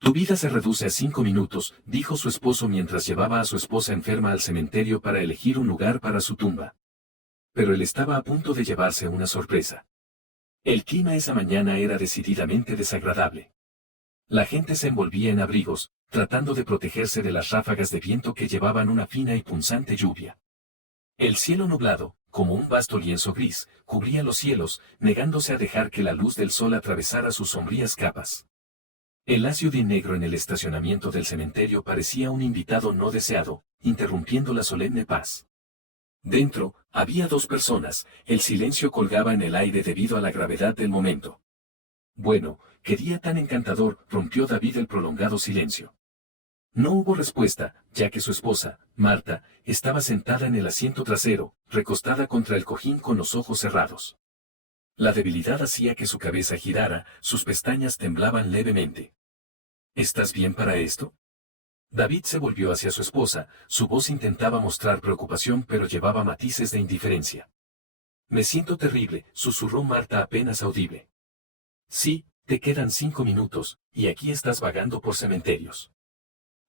Tu vida se reduce a 5 minutos, dijo su esposo mientras llevaba a su esposa enferma al cementerio para elegir un lugar para su tumba. Pero él estaba a punto de llevarse una sorpresa. El clima esa mañana era decididamente desagradable. La gente se envolvía en abrigos, tratando de protegerse de las ráfagas de viento que llevaban una fina y punzante lluvia. El cielo nublado, como un vasto lienzo gris, cubría los cielos, negándose a dejar que la luz del sol atravesara sus sombrías capas. El SUV negro en el estacionamiento del cementerio parecía un invitado no deseado, interrumpiendo la solemne paz. Dentro, había dos personas, el silencio colgaba en el aire debido a la gravedad del momento. Bueno, qué día tan encantador, rompió David el prolongado silencio. No hubo respuesta, ya que su esposa, Marta, estaba sentada en el asiento trasero, recostada contra el cojín con los ojos cerrados. La debilidad hacía que su cabeza girara, sus pestañas temblaban levemente. ¿Estás bien para esto? David se volvió hacia su esposa, su voz intentaba mostrar preocupación pero llevaba matices de indiferencia. Me siento terrible, susurró Marta apenas audible. Sí, te quedan 5 minutos, y aquí estás vagando por cementerios.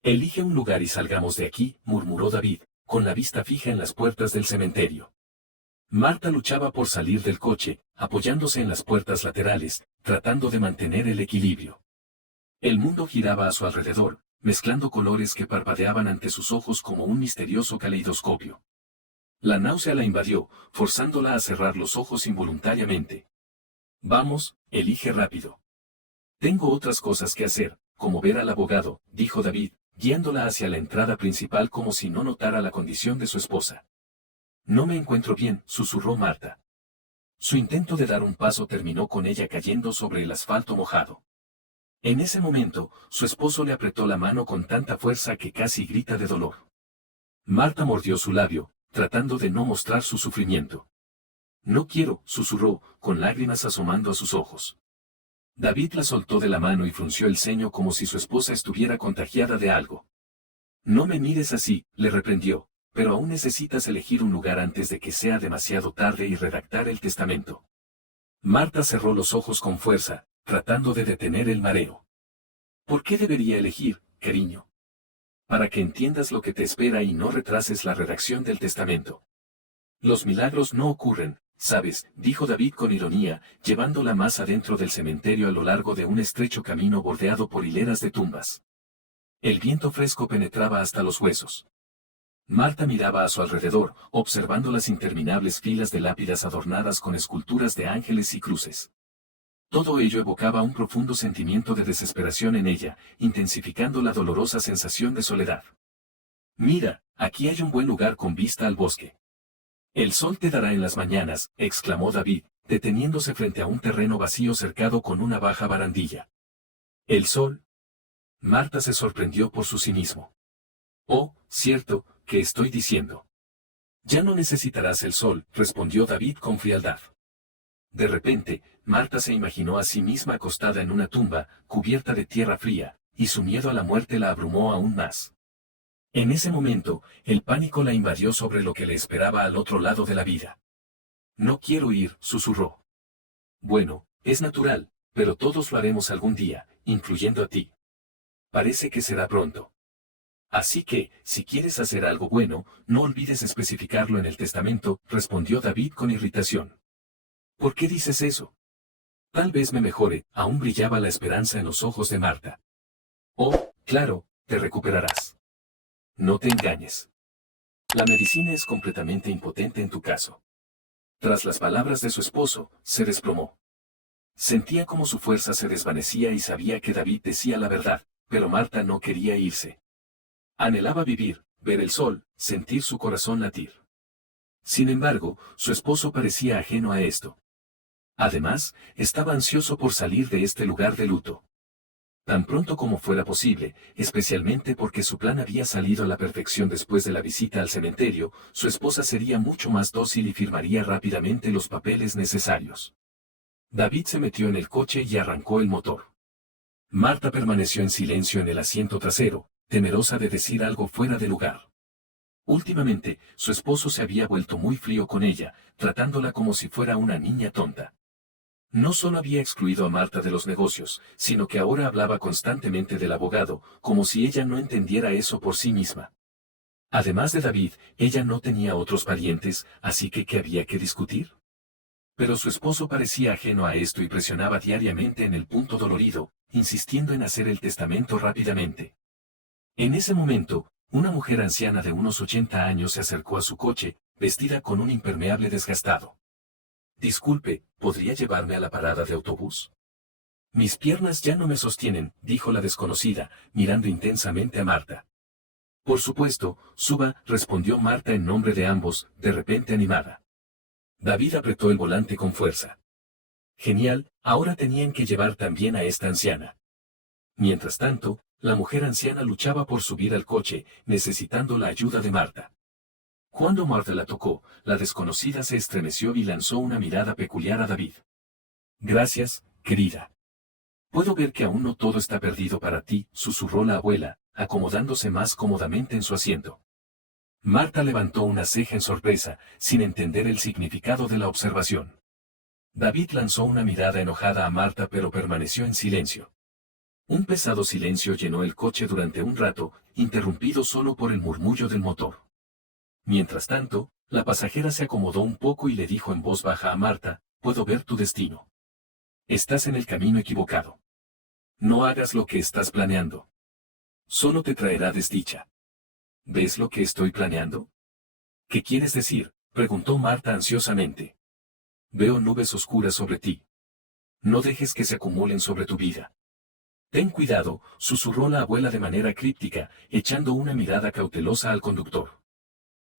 Elige un lugar y salgamos de aquí, murmuró David, con la vista fija en las puertas del cementerio. Marta luchaba por salir del coche, apoyándose en las puertas laterales, tratando de mantener el equilibrio. El mundo giraba a su alrededor, mezclando colores que parpadeaban ante sus ojos como un misterioso caleidoscopio. La náusea la invadió, forzándola a cerrar los ojos involuntariamente. Vamos, elige rápido. Tengo otras cosas que hacer, como ver al abogado, dijo David, guiándola hacia la entrada principal como si no notara la condición de su esposa. No me encuentro bien, susurró Marta. Su intento de dar un paso terminó con ella cayendo sobre el asfalto mojado. En ese momento, su esposo le apretó la mano con tanta fuerza que casi grita de dolor. Marta mordió su labio, tratando de no mostrar su sufrimiento. No quiero, susurró, con lágrimas asomando a sus ojos. David la soltó de la mano y frunció el ceño como si su esposa estuviera contagiada de algo. No me mires así, le reprendió, pero aún necesitas elegir un lugar antes de que sea demasiado tarde y redactar el testamento. Marta cerró los ojos con fuerza, tratando de detener el mareo. ¿Por qué debería elegir, cariño? Para que entiendas lo que te espera y no retrases la redacción del testamento. Los milagros no ocurren, ¿sabes?, dijo David con ironía, llevándola más adentro del cementerio a lo largo de un estrecho camino bordeado por hileras de tumbas. El viento fresco penetraba hasta los huesos. Marta miraba a su alrededor, observando las interminables filas de lápidas adornadas con esculturas de ángeles y cruces. Todo ello evocaba un profundo sentimiento de desesperación en ella, intensificando la dolorosa sensación de soledad. Mira, aquí hay un buen lugar con vista al bosque. El sol te dará en las mañanas, exclamó David, deteniéndose frente a un terreno vacío cercado con una baja barandilla. ¿El sol? Marta se sorprendió por su cinismo. Oh, cierto, ¿qué estoy diciendo? Ya no necesitarás el sol, respondió David con frialdad. De repente, Marta se imaginó a sí misma acostada en una tumba, cubierta de tierra fría, y su miedo a la muerte la abrumó aún más. En ese momento, el pánico la invadió sobre lo que le esperaba al otro lado de la vida. No quiero ir, susurró. Bueno, es natural, pero todos lo haremos algún día, incluyendo a ti. Parece que será pronto. Así que, si quieres hacer algo bueno, no olvides especificarlo en el testamento, respondió David con irritación. ¿Por qué dices eso? Tal vez me mejore, aún brillaba la esperanza en los ojos de Marta. Oh, claro, te recuperarás. No te engañes. La medicina es completamente impotente en tu caso. Tras las palabras de su esposo, se desplomó. Sentía como su fuerza se desvanecía y sabía que David decía la verdad, pero Marta no quería irse. Anhelaba vivir, ver el sol, sentir su corazón latir. Sin embargo, su esposo parecía ajeno a esto. Además, estaba ansioso por salir de este lugar de luto. Tan pronto como fuera posible, especialmente porque su plan había salido a la perfección después de la visita al cementerio, su esposa sería mucho más dócil y firmaría rápidamente los papeles necesarios. David se metió en el coche y arrancó el motor. Marta permaneció en silencio en el asiento trasero, temerosa de decir algo fuera de lugar. Últimamente, su esposo se había vuelto muy frío con ella, tratándola como si fuera una niña tonta. No solo había excluido a Marta de los negocios, sino que ahora hablaba constantemente del abogado, como si ella no entendiera eso por sí misma. Además de David, ella no tenía otros parientes, así que ¿qué había que discutir? Pero su esposo parecía ajeno a esto y presionaba diariamente en el punto dolorido, insistiendo en hacer el testamento rápidamente. En ese momento, una mujer anciana de unos 80 años se acercó a su coche, vestida con un impermeable desgastado. Disculpe, ¿podría llevarme a la parada de autobús? Mis piernas ya no me sostienen, dijo la desconocida, mirando intensamente a Marta. Por supuesto, suba, respondió Marta en nombre de ambos, de repente animada. David apretó el volante con fuerza. Genial, ahora tenían que llevar también a esta anciana. Mientras tanto, la mujer anciana luchaba por subir al coche, necesitando la ayuda de Marta. Cuando Marta la tocó, la desconocida se estremeció y lanzó una mirada peculiar a David. Gracias, querida. Puedo ver que aún no todo está perdido para ti, susurró la abuela, acomodándose más cómodamente en su asiento. Marta levantó una ceja en sorpresa, sin entender el significado de la observación. David lanzó una mirada enojada a Marta pero permaneció en silencio. Un pesado silencio llenó el coche durante un rato, interrumpido solo por el murmullo del motor. Mientras tanto, la pasajera se acomodó un poco y le dijo en voz baja a Marta, puedo ver tu destino. Estás en el camino equivocado. No hagas lo que estás planeando. Solo te traerá desdicha. ¿Ves lo que estoy planeando? ¿Qué quieres decir?, preguntó Marta ansiosamente. Veo nubes oscuras sobre ti. No dejes que se acumulen sobre tu vida. Ten cuidado, susurró la abuela de manera críptica, echando una mirada cautelosa al conductor.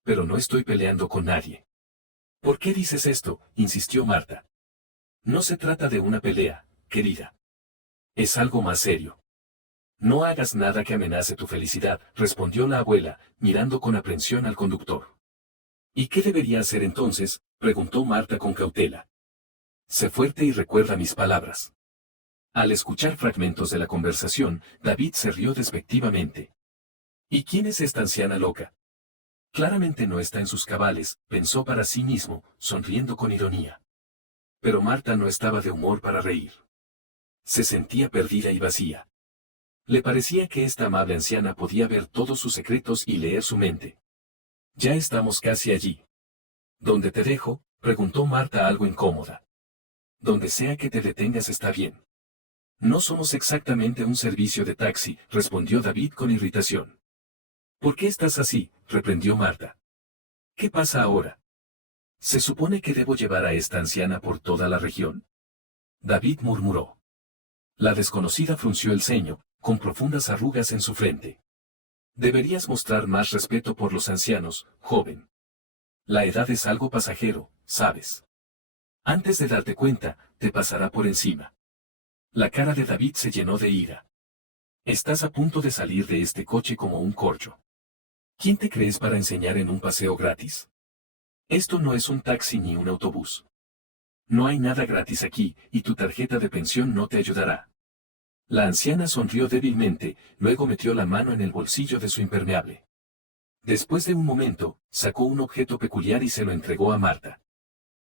Pero no estoy peleando con nadie. ¿Por qué dices esto?, insistió Marta. No se trata de una pelea, querida. Es algo más serio. No hagas nada que amenace tu felicidad, respondió la abuela, mirando con aprensión al conductor. ¿Y qué debería hacer entonces?, preguntó Marta con cautela. Sé fuerte y recuerda mis palabras. Al escuchar fragmentos de la conversación, David se rió despectivamente. ¿Y quién es esta anciana loca? Claramente no está en sus cabales, pensó para sí mismo, sonriendo con ironía. Pero Marta no estaba de humor para reír. Se sentía perdida y vacía. Le parecía que esta amable anciana podía ver todos sus secretos y leer su mente. Ya estamos casi allí. ¿Dónde te dejo?, preguntó Marta algo incómoda. Donde sea que te detengas está bien. No somos exactamente un servicio de taxi, respondió David con irritación. ¿Por qué estás así?, reprendió Marta. ¿Qué pasa ahora? ¿Se supone que debo llevar a esta anciana por toda la región? David murmuró. La desconocida frunció el ceño, con profundas arrugas en su frente. Deberías mostrar más respeto por los ancianos, joven. La edad es algo pasajero, ¿sabes? Antes de darte cuenta, te pasará por encima. La cara de David se llenó de ira. Estás a punto de salir de este coche como un corcho. ¿Quién te crees para enseñar en un paseo gratis? Esto no es un taxi ni un autobús. No hay nada gratis aquí, y tu tarjeta de pensión no te ayudará. La anciana sonrió débilmente, luego metió la mano en el bolsillo de su impermeable. Después de un momento, sacó un objeto peculiar y se lo entregó a Marta.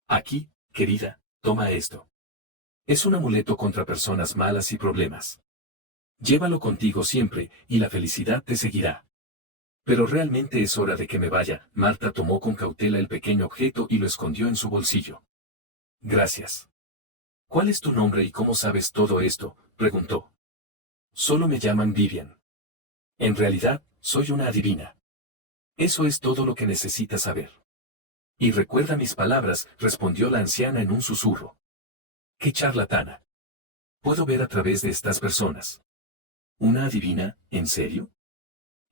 Aquí, querida, toma esto. Es un amuleto contra personas malas y problemas. Llévalo contigo siempre, y la felicidad te seguirá. Pero realmente es hora de que me vaya. Marta tomó con cautela el pequeño objeto y lo escondió en su bolsillo. Gracias. ¿Cuál es tu nombre y cómo sabes todo esto?, preguntó. Solo me llaman Vivian. En realidad, soy una adivina. Eso es todo lo que necesitas saber. Y recuerda mis palabras, respondió la anciana en un susurro. ¡Qué charlatana! Puedo ver a través de estas personas. ¿Una adivina, en serio?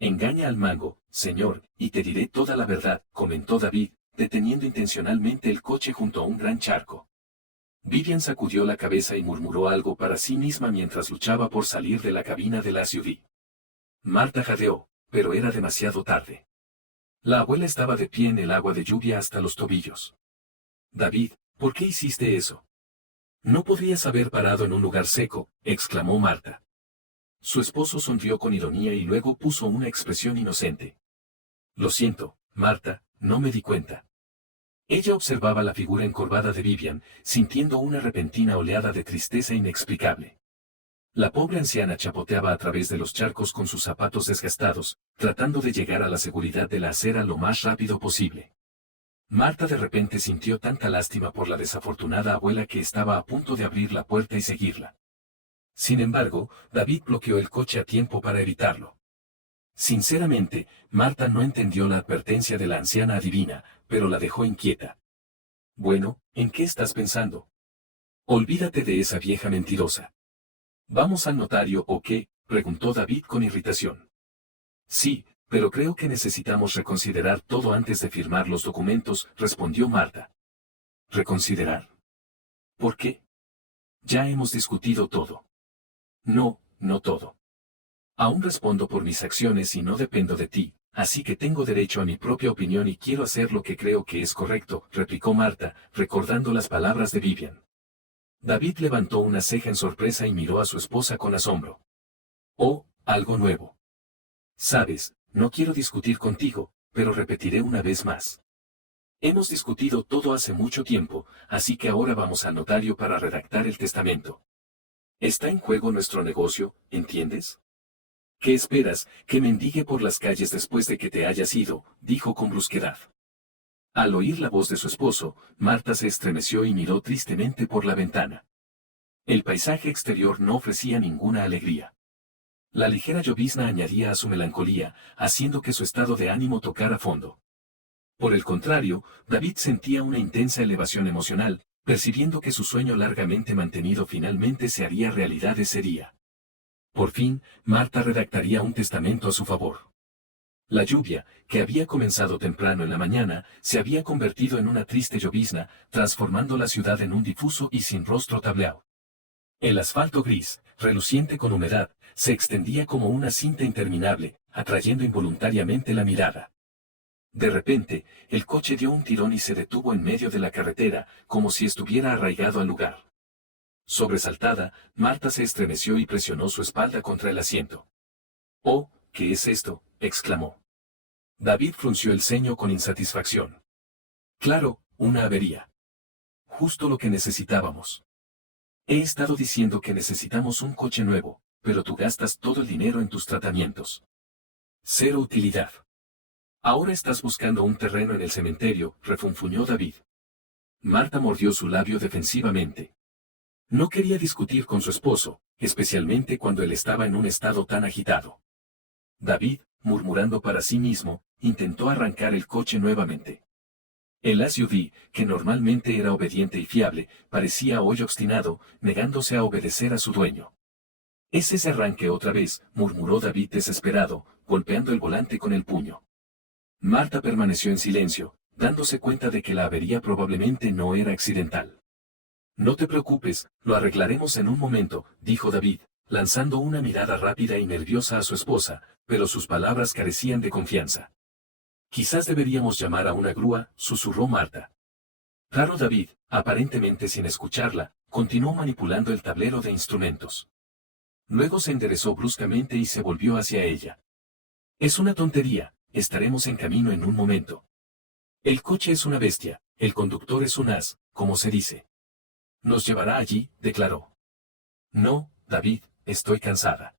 Engaña al mango, señor, y te diré toda la verdad, comentó David, deteniendo intencionalmente el coche junto a un gran charco. Vivian sacudió la cabeza y murmuró algo para sí misma mientras luchaba por salir de la cabina de la SUV. Marta jadeó, pero era demasiado tarde. La abuela estaba de pie en el agua de lluvia hasta los tobillos. David, ¿por qué hiciste eso? No podrías haber parado en un lugar seco, exclamó Marta. Su esposo sonrió con ironía y luego puso una expresión inocente. Lo siento, Marta, no me di cuenta. Ella observaba la figura encorvada de Vivian, sintiendo una repentina oleada de tristeza inexplicable. La pobre anciana chapoteaba a través de los charcos con sus zapatos desgastados, tratando de llegar a la seguridad de la acera lo más rápido posible. Marta de repente sintió tanta lástima por la desafortunada abuela que estaba a punto de abrir la puerta y seguirla. Sin embargo, David bloqueó el coche a tiempo para evitarlo. Sinceramente, Marta no entendió la advertencia de la anciana adivina, pero la dejó inquieta. Bueno, ¿en qué estás pensando? Olvídate de esa vieja mentirosa. ¿Vamos al notario o qué? Preguntó David con irritación. Sí, pero creo que necesitamos reconsiderar todo antes de firmar los documentos, respondió Marta. ¿Reconsiderar? ¿Por qué? Ya hemos discutido todo. No, no todo. Aún respondo por mis acciones y no dependo de ti, así que tengo derecho a mi propia opinión y quiero hacer lo que creo que es correcto, replicó Marta, recordando las palabras de Vivian. David levantó una ceja en sorpresa y miró a su esposa con asombro. Oh, algo nuevo. Sabes, no quiero discutir contigo, pero repetiré una vez más. Hemos discutido todo hace mucho tiempo, así que ahora vamos al notario para redactar el testamento. Está en juego nuestro negocio, ¿entiendes? ¿Qué esperas, que mendigue por las calles después de que te hayas ido?, dijo con brusquedad. Al oír la voz de su esposo, Marta se estremeció y miró tristemente por la ventana. El paisaje exterior no ofrecía ninguna alegría. La ligera llovizna añadía a su melancolía, haciendo que su estado de ánimo tocara fondo. Por el contrario, David sentía una intensa elevación emocional, percibiendo que su sueño largamente mantenido finalmente se haría realidad ese día. Por fin, Marta redactaría un testamento a su favor. La lluvia, que había comenzado temprano en la mañana, se había convertido en una triste llovizna, transformando la ciudad en un difuso y sin rostro tablao. El asfalto gris, reluciente con humedad, se extendía como una cinta interminable, atrayendo involuntariamente la mirada. De repente, el coche dio un tirón y se detuvo en medio de la carretera, como si estuviera arraigado al lugar. Sobresaltada, Marta se estremeció y presionó su espalda contra el asiento. «Oh, ¿qué es esto?», exclamó. David frunció el ceño con insatisfacción. «Claro, una avería. Justo lo que necesitábamos. He estado diciendo que necesitamos un coche nuevo, pero tú gastas todo el dinero en tus tratamientos. Cero utilidad. Ahora estás buscando un terreno en el cementerio», refunfuñó David. Marta mordió su labio defensivamente. No quería discutir con su esposo, especialmente cuando él estaba en un estado tan agitado. David, murmurando para sí mismo, intentó arrancar el coche nuevamente. El SUV, que normalmente era obediente y fiable, parecía hoy obstinado, negándose a obedecer a su dueño. «¿Es ese arranque otra vez?», murmuró David desesperado, golpeando el volante con el puño. Marta permaneció en silencio, dándose cuenta de que la avería probablemente no era accidental. «No te preocupes, lo arreglaremos en un momento», dijo David, lanzando una mirada rápida y nerviosa a su esposa, pero sus palabras carecían de confianza. «Quizás deberíamos llamar a una grúa», susurró Marta. Claro, David, aparentemente sin escucharla, continuó manipulando el tablero de instrumentos. Luego se enderezó bruscamente y se volvió hacia ella. «Es una tontería, estaremos en camino en un momento. El coche es una bestia, el conductor es un as, como se dice. Nos llevará allí», declaró. «No, David, estoy cansada.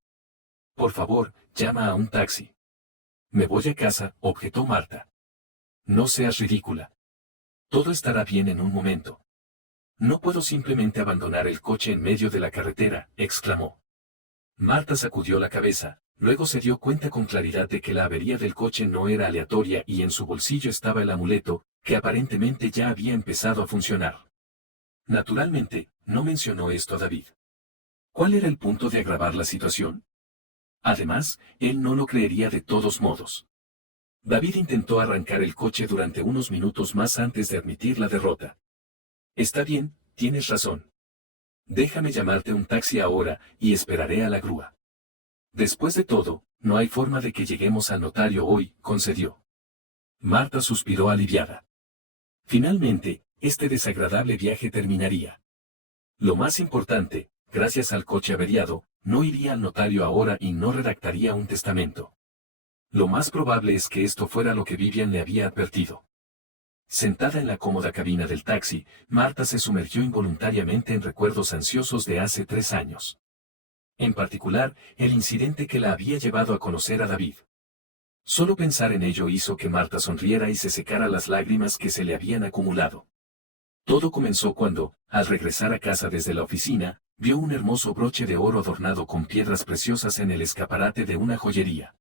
Por favor, llama a un taxi». «Me voy a casa», objetó Marta. «No seas ridícula. Todo estará bien en un momento». «No puedo simplemente abandonar el coche en medio de la carretera», exclamó. Marta sacudió la cabeza, luego se dio cuenta con claridad de que la avería del coche no era aleatoria y en su bolsillo estaba el amuleto, que aparentemente ya había empezado a funcionar. Naturalmente, no mencionó esto a David. ¿Cuál era el punto de agravar la situación? Además, él no lo creería de todos modos. David intentó arrancar el coche durante unos minutos más antes de admitir la derrota. «Está bien, tienes razón. Déjame llamarte un taxi ahora y esperaré a la grúa. Después de todo, no hay forma de que lleguemos al notario hoy», concedió. Marta suspiró aliviada. Finalmente, este desagradable viaje terminaría. Lo más importante, gracias al coche averiado, no iría al notario ahora y no redactaría un testamento. Lo más probable es que esto fuera lo que Vivian le había advertido. Sentada en la cómoda cabina del taxi, Marta se sumergió involuntariamente en recuerdos ansiosos de hace 3 años. En particular, el incidente que la había llevado a conocer a David. Solo pensar en ello hizo que Marta sonriera y se secara las lágrimas que se le habían acumulado. Todo comenzó cuando, al regresar a casa desde la oficina, vio un hermoso broche de oro adornado con piedras preciosas en el escaparate de una joyería.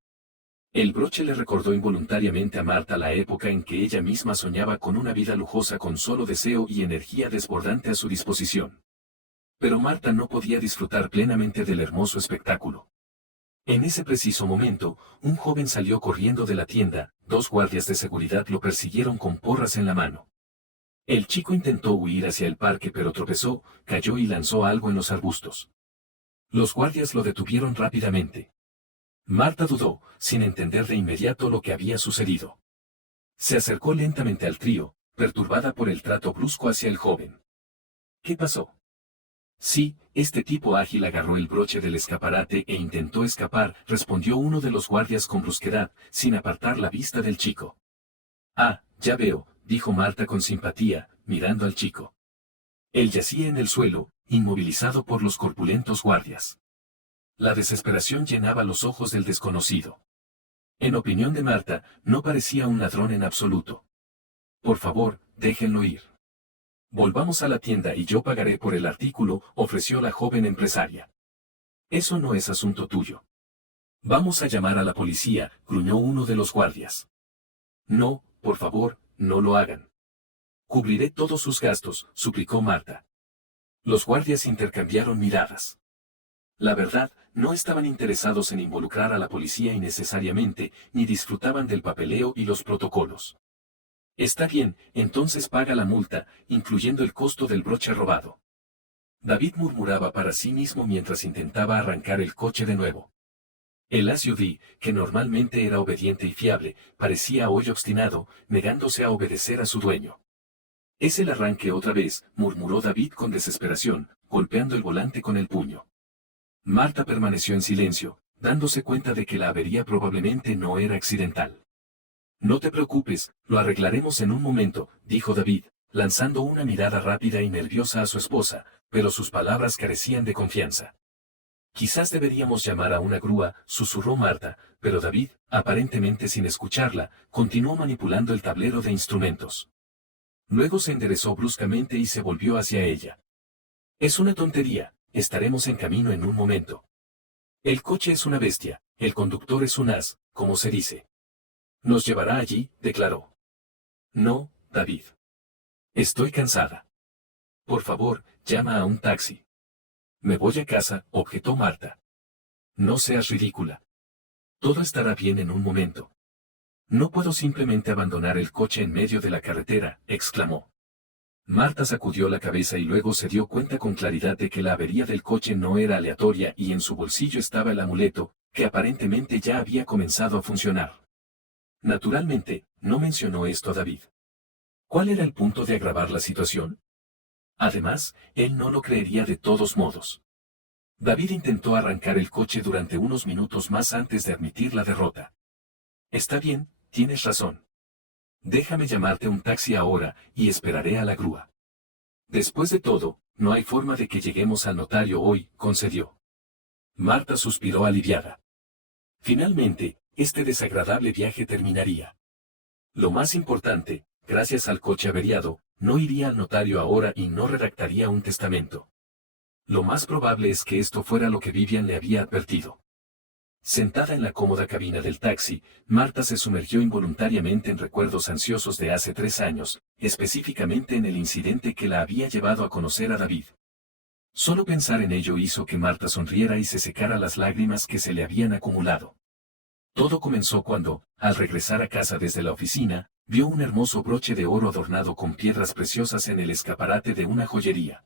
El broche le recordó involuntariamente a Marta la época en que ella misma soñaba con una vida lujosa con solo deseo y energía desbordante a su disposición. Pero Marta no podía disfrutar plenamente del hermoso espectáculo. En ese preciso momento, un joven salió corriendo de la tienda, 2 guardias de seguridad lo persiguieron con porras en la mano. El chico intentó huir hacia el parque pero tropezó, cayó y lanzó algo en los arbustos. Los guardias lo detuvieron rápidamente. Marta dudó, sin entender de inmediato lo que había sucedido. Se acercó lentamente al trío, perturbada por el trato brusco hacia el joven. ¿Qué pasó? Sí, este tipo ágil agarró el broche del escaparate e intentó escapar, respondió uno de los guardias con brusquedad, sin apartar la vista del chico. Ah, ya veo, dijo Marta con simpatía, mirando al chico. Él yacía en el suelo, inmovilizado por los corpulentos guardias. La desesperación llenaba los ojos del desconocido. En opinión de Marta, no parecía un ladrón en absoluto. Por favor, déjenlo ir. Volvamos a la tienda y yo pagaré por el artículo, ofreció la joven empresaria. Eso no es asunto tuyo. Vamos a llamar a la policía, gruñó uno de los guardias. No, por favor, no lo hagan. Cubriré todos sus gastos, suplicó Marta. Los guardias intercambiaron miradas. La verdad, no estaban interesados en involucrar a la policía innecesariamente, ni disfrutaban del papeleo y los protocolos. Está bien, entonces paga la multa, incluyendo el costo del broche robado. David murmuraba para sí mismo mientras intentaba arrancar el coche de nuevo. El SUV, que normalmente era obediente y fiable, parecía hoy obstinado, negándose a obedecer a su dueño. Es el arranque otra vez, murmuró David con desesperación, golpeando el volante con el puño. Marta permaneció en silencio, dándose cuenta de que la avería probablemente no era accidental. No te preocupes, lo arreglaremos en un momento, dijo David, lanzando una mirada rápida y nerviosa a su esposa, pero sus palabras carecían de confianza. Quizás deberíamos llamar a una grúa, susurró Marta, pero David, aparentemente sin escucharla, continuó manipulando el tablero de instrumentos. Luego se enderezó bruscamente y se volvió hacia ella. Es una tontería, estaremos en camino en un momento. El coche es una bestia, el conductor es un as, como se dice. Nos llevará allí, declaró. No, David. Estoy cansada. Por favor, llama a un taxi. Me voy a casa, objetó Marta. No seas ridícula. Todo estará bien en un momento. No puedo simplemente abandonar el coche en medio de la carretera, exclamó. Marta sacudió la cabeza y luego se dio cuenta con claridad de que la avería del coche no era aleatoria y en su bolsillo estaba el amuleto, que aparentemente ya había comenzado a funcionar. Naturalmente, no mencionó esto a David. ¿Cuál era el punto de agravar la situación? Además, él no lo creería de todos modos. David intentó arrancar el coche durante unos minutos más antes de admitir la derrota. Está bien, tienes razón. Déjame llamarte un taxi ahora, y esperaré a la grúa. Después de todo, no hay forma de que lleguemos al notario hoy, concedió. Marta suspiró aliviada. Finalmente, este desagradable viaje terminaría. Lo más importante, gracias al coche averiado, no iría al notario ahora y no redactaría un testamento. Lo más probable es que esto fuera lo que Vivian le había advertido. Sentada en la cómoda cabina del taxi, Marta se sumergió involuntariamente en recuerdos ansiosos de hace 3 años, específicamente en el incidente que la había llevado a conocer a David. Solo pensar en ello hizo que Marta sonriera y se secara las lágrimas que se le habían acumulado. Todo comenzó cuando, al regresar a casa desde la oficina, vio un hermoso broche de oro adornado con piedras preciosas en el escaparate de una joyería.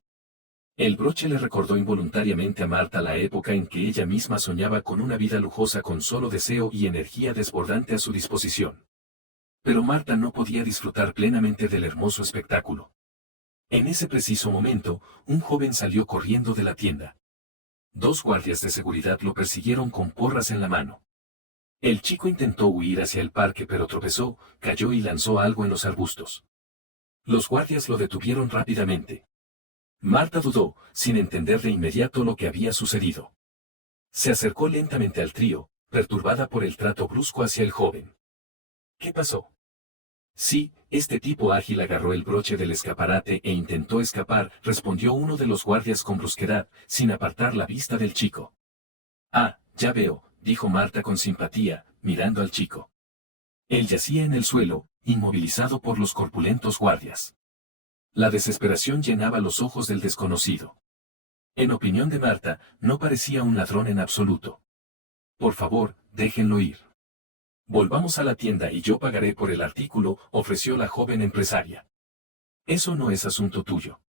El broche le recordó involuntariamente a Marta la época en que ella misma soñaba con una vida lujosa con solo deseo y energía desbordante a su disposición. Pero Marta no podía disfrutar plenamente del hermoso espectáculo. En ese preciso momento, un joven salió corriendo de la tienda. 2 guardias de seguridad lo persiguieron con porras en la mano. El chico intentó huir hacia el parque pero tropezó, cayó y lanzó algo en los arbustos. Los guardias lo detuvieron rápidamente. Marta dudó, sin entender de inmediato lo que había sucedido. Se acercó lentamente al trío, perturbada por el trato brusco hacia el joven. ¿Qué pasó? Sí, este tipo ágil agarró el broche del escaparate e intentó escapar, respondió uno de los guardias con brusquedad, sin apartar la vista del chico. Ah, ya veo, dijo Marta con simpatía, mirando al chico. Él yacía en el suelo, inmovilizado por los corpulentos guardias. La desesperación llenaba los ojos del desconocido. En opinión de Marta, no parecía un ladrón en absoluto. Por favor, déjenlo ir. Volvamos a la tienda y yo pagaré por el artículo, ofreció la joven empresaria. Eso no es asunto tuyo.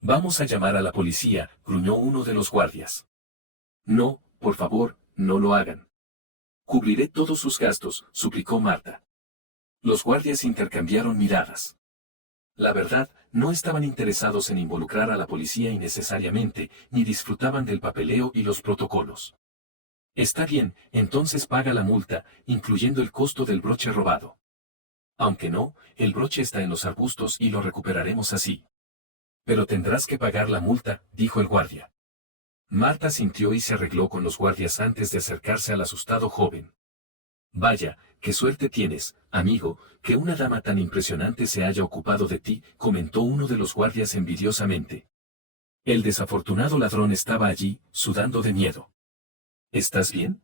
Vamos a llamar a la policía, gruñó uno de los guardias. No, por favor, no lo hagan. Cubriré todos sus gastos, suplicó Marta. Los guardias intercambiaron miradas. La verdad, no estaban interesados en involucrar a la policía innecesariamente, ni disfrutaban del papeleo y los protocolos. Está bien, entonces paga la multa, incluyendo el costo del broche robado. Aunque no, el broche está en los arbustos y lo recuperaremos así. Pero tendrás que pagar la multa, dijo el guardia. Marta sintió y se arregló con los guardias antes de acercarse al asustado joven. Vaya, qué suerte tienes, amigo, que una dama tan impresionante se haya ocupado de ti, comentó uno de los guardias envidiosamente. El desafortunado ladrón estaba allí, sudando de miedo. ¿Estás bien?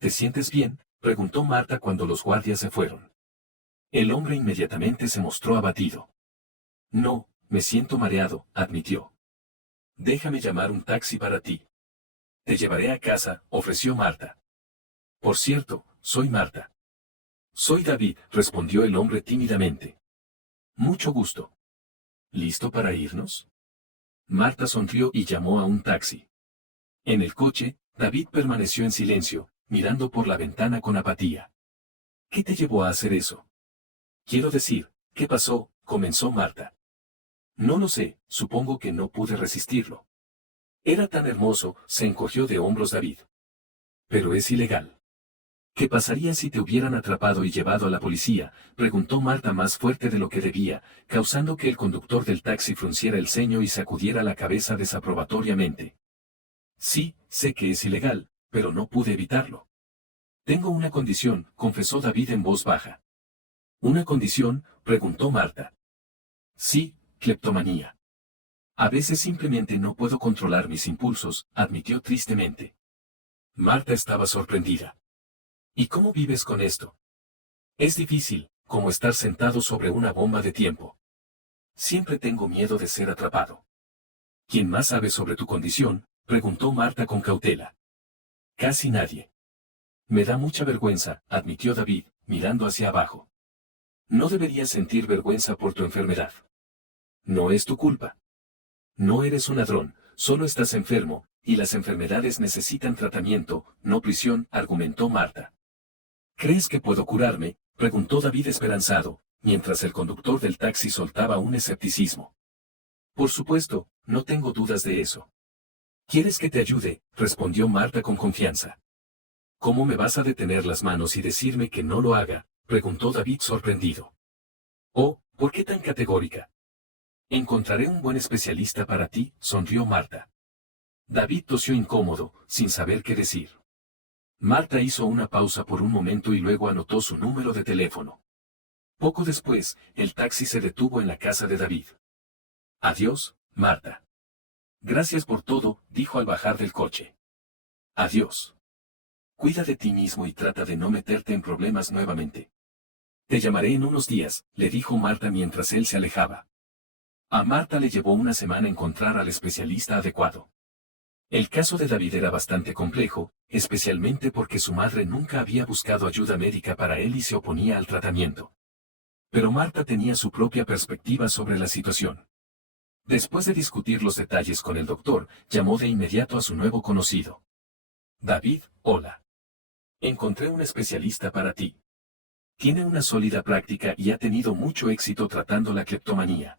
¿Te sientes bien?, preguntó Marta cuando los guardias se fueron. El hombre inmediatamente se mostró abatido. No, me siento mareado, admitió. Déjame llamar un taxi para ti. Te llevaré a casa, ofreció Marta. Por cierto, soy Marta. Soy David, respondió el hombre tímidamente. Mucho gusto. ¿Listo para irnos? Marta sonrió y llamó a un taxi. En el coche, David permaneció en silencio, mirando por la ventana con apatía. ¿Qué te llevó a hacer eso? Quiero decir, ¿qué pasó?, comenzó Marta. No lo sé, supongo que no pude resistirlo. Era tan hermoso, se encogió de hombros David. Pero es ilegal. ¿Qué pasaría si te hubieran atrapado y llevado a la policía?, preguntó Marta más fuerte de lo que debía, causando que el conductor del taxi frunciera el ceño y sacudiera la cabeza desaprobatoriamente. Sí, sé que es ilegal, pero no pude evitarlo. Tengo una condición, confesó David en voz baja. ¿Una condición?, preguntó Marta. Sí, cleptomanía. A veces simplemente no puedo controlar mis impulsos, admitió tristemente. Marta estaba sorprendida. ¿Y cómo vives con esto? Es difícil, como estar sentado sobre una bomba de tiempo. Siempre tengo miedo de ser atrapado. ¿Quién más sabe sobre tu condición?, preguntó Marta con cautela. Casi nadie. Me da mucha vergüenza, admitió David, mirando hacia abajo. No deberías sentir vergüenza por tu enfermedad. No es tu culpa. No eres un ladrón, solo estás enfermo, y las enfermedades necesitan tratamiento, no prisión, argumentó Marta. ¿Crees que puedo curarme?, preguntó David esperanzado, mientras el conductor del taxi soltaba un escepticismo. Por supuesto, no tengo dudas de eso. ¿Quieres que te ayude?, respondió Marta con confianza. ¿Cómo me vas a detener las manos y decirme que no lo haga?, preguntó David sorprendido. Oh, ¿por qué tan categórica? Encontraré un buen especialista para ti, sonrió Marta. David tosió incómodo, sin saber qué decir. Marta hizo una pausa por un momento y luego anotó su número de teléfono. Poco después, el taxi se detuvo en la casa de David. Adiós, Marta. Gracias por todo, dijo al bajar del coche. Adiós. Cuida de ti mismo y trata de no meterte en problemas nuevamente. Te llamaré en unos días, le dijo Marta mientras él se alejaba. A Marta le llevó una semana encontrar al especialista adecuado. El caso de David era bastante complejo, especialmente porque su madre nunca había buscado ayuda médica para él y se oponía al tratamiento. Pero Marta tenía su propia perspectiva sobre la situación. Después de discutir los detalles con el doctor, llamó de inmediato a su nuevo conocido. David, hola. Encontré un especialista para ti. Tiene una sólida práctica y ha tenido mucho éxito tratando la cleptomanía.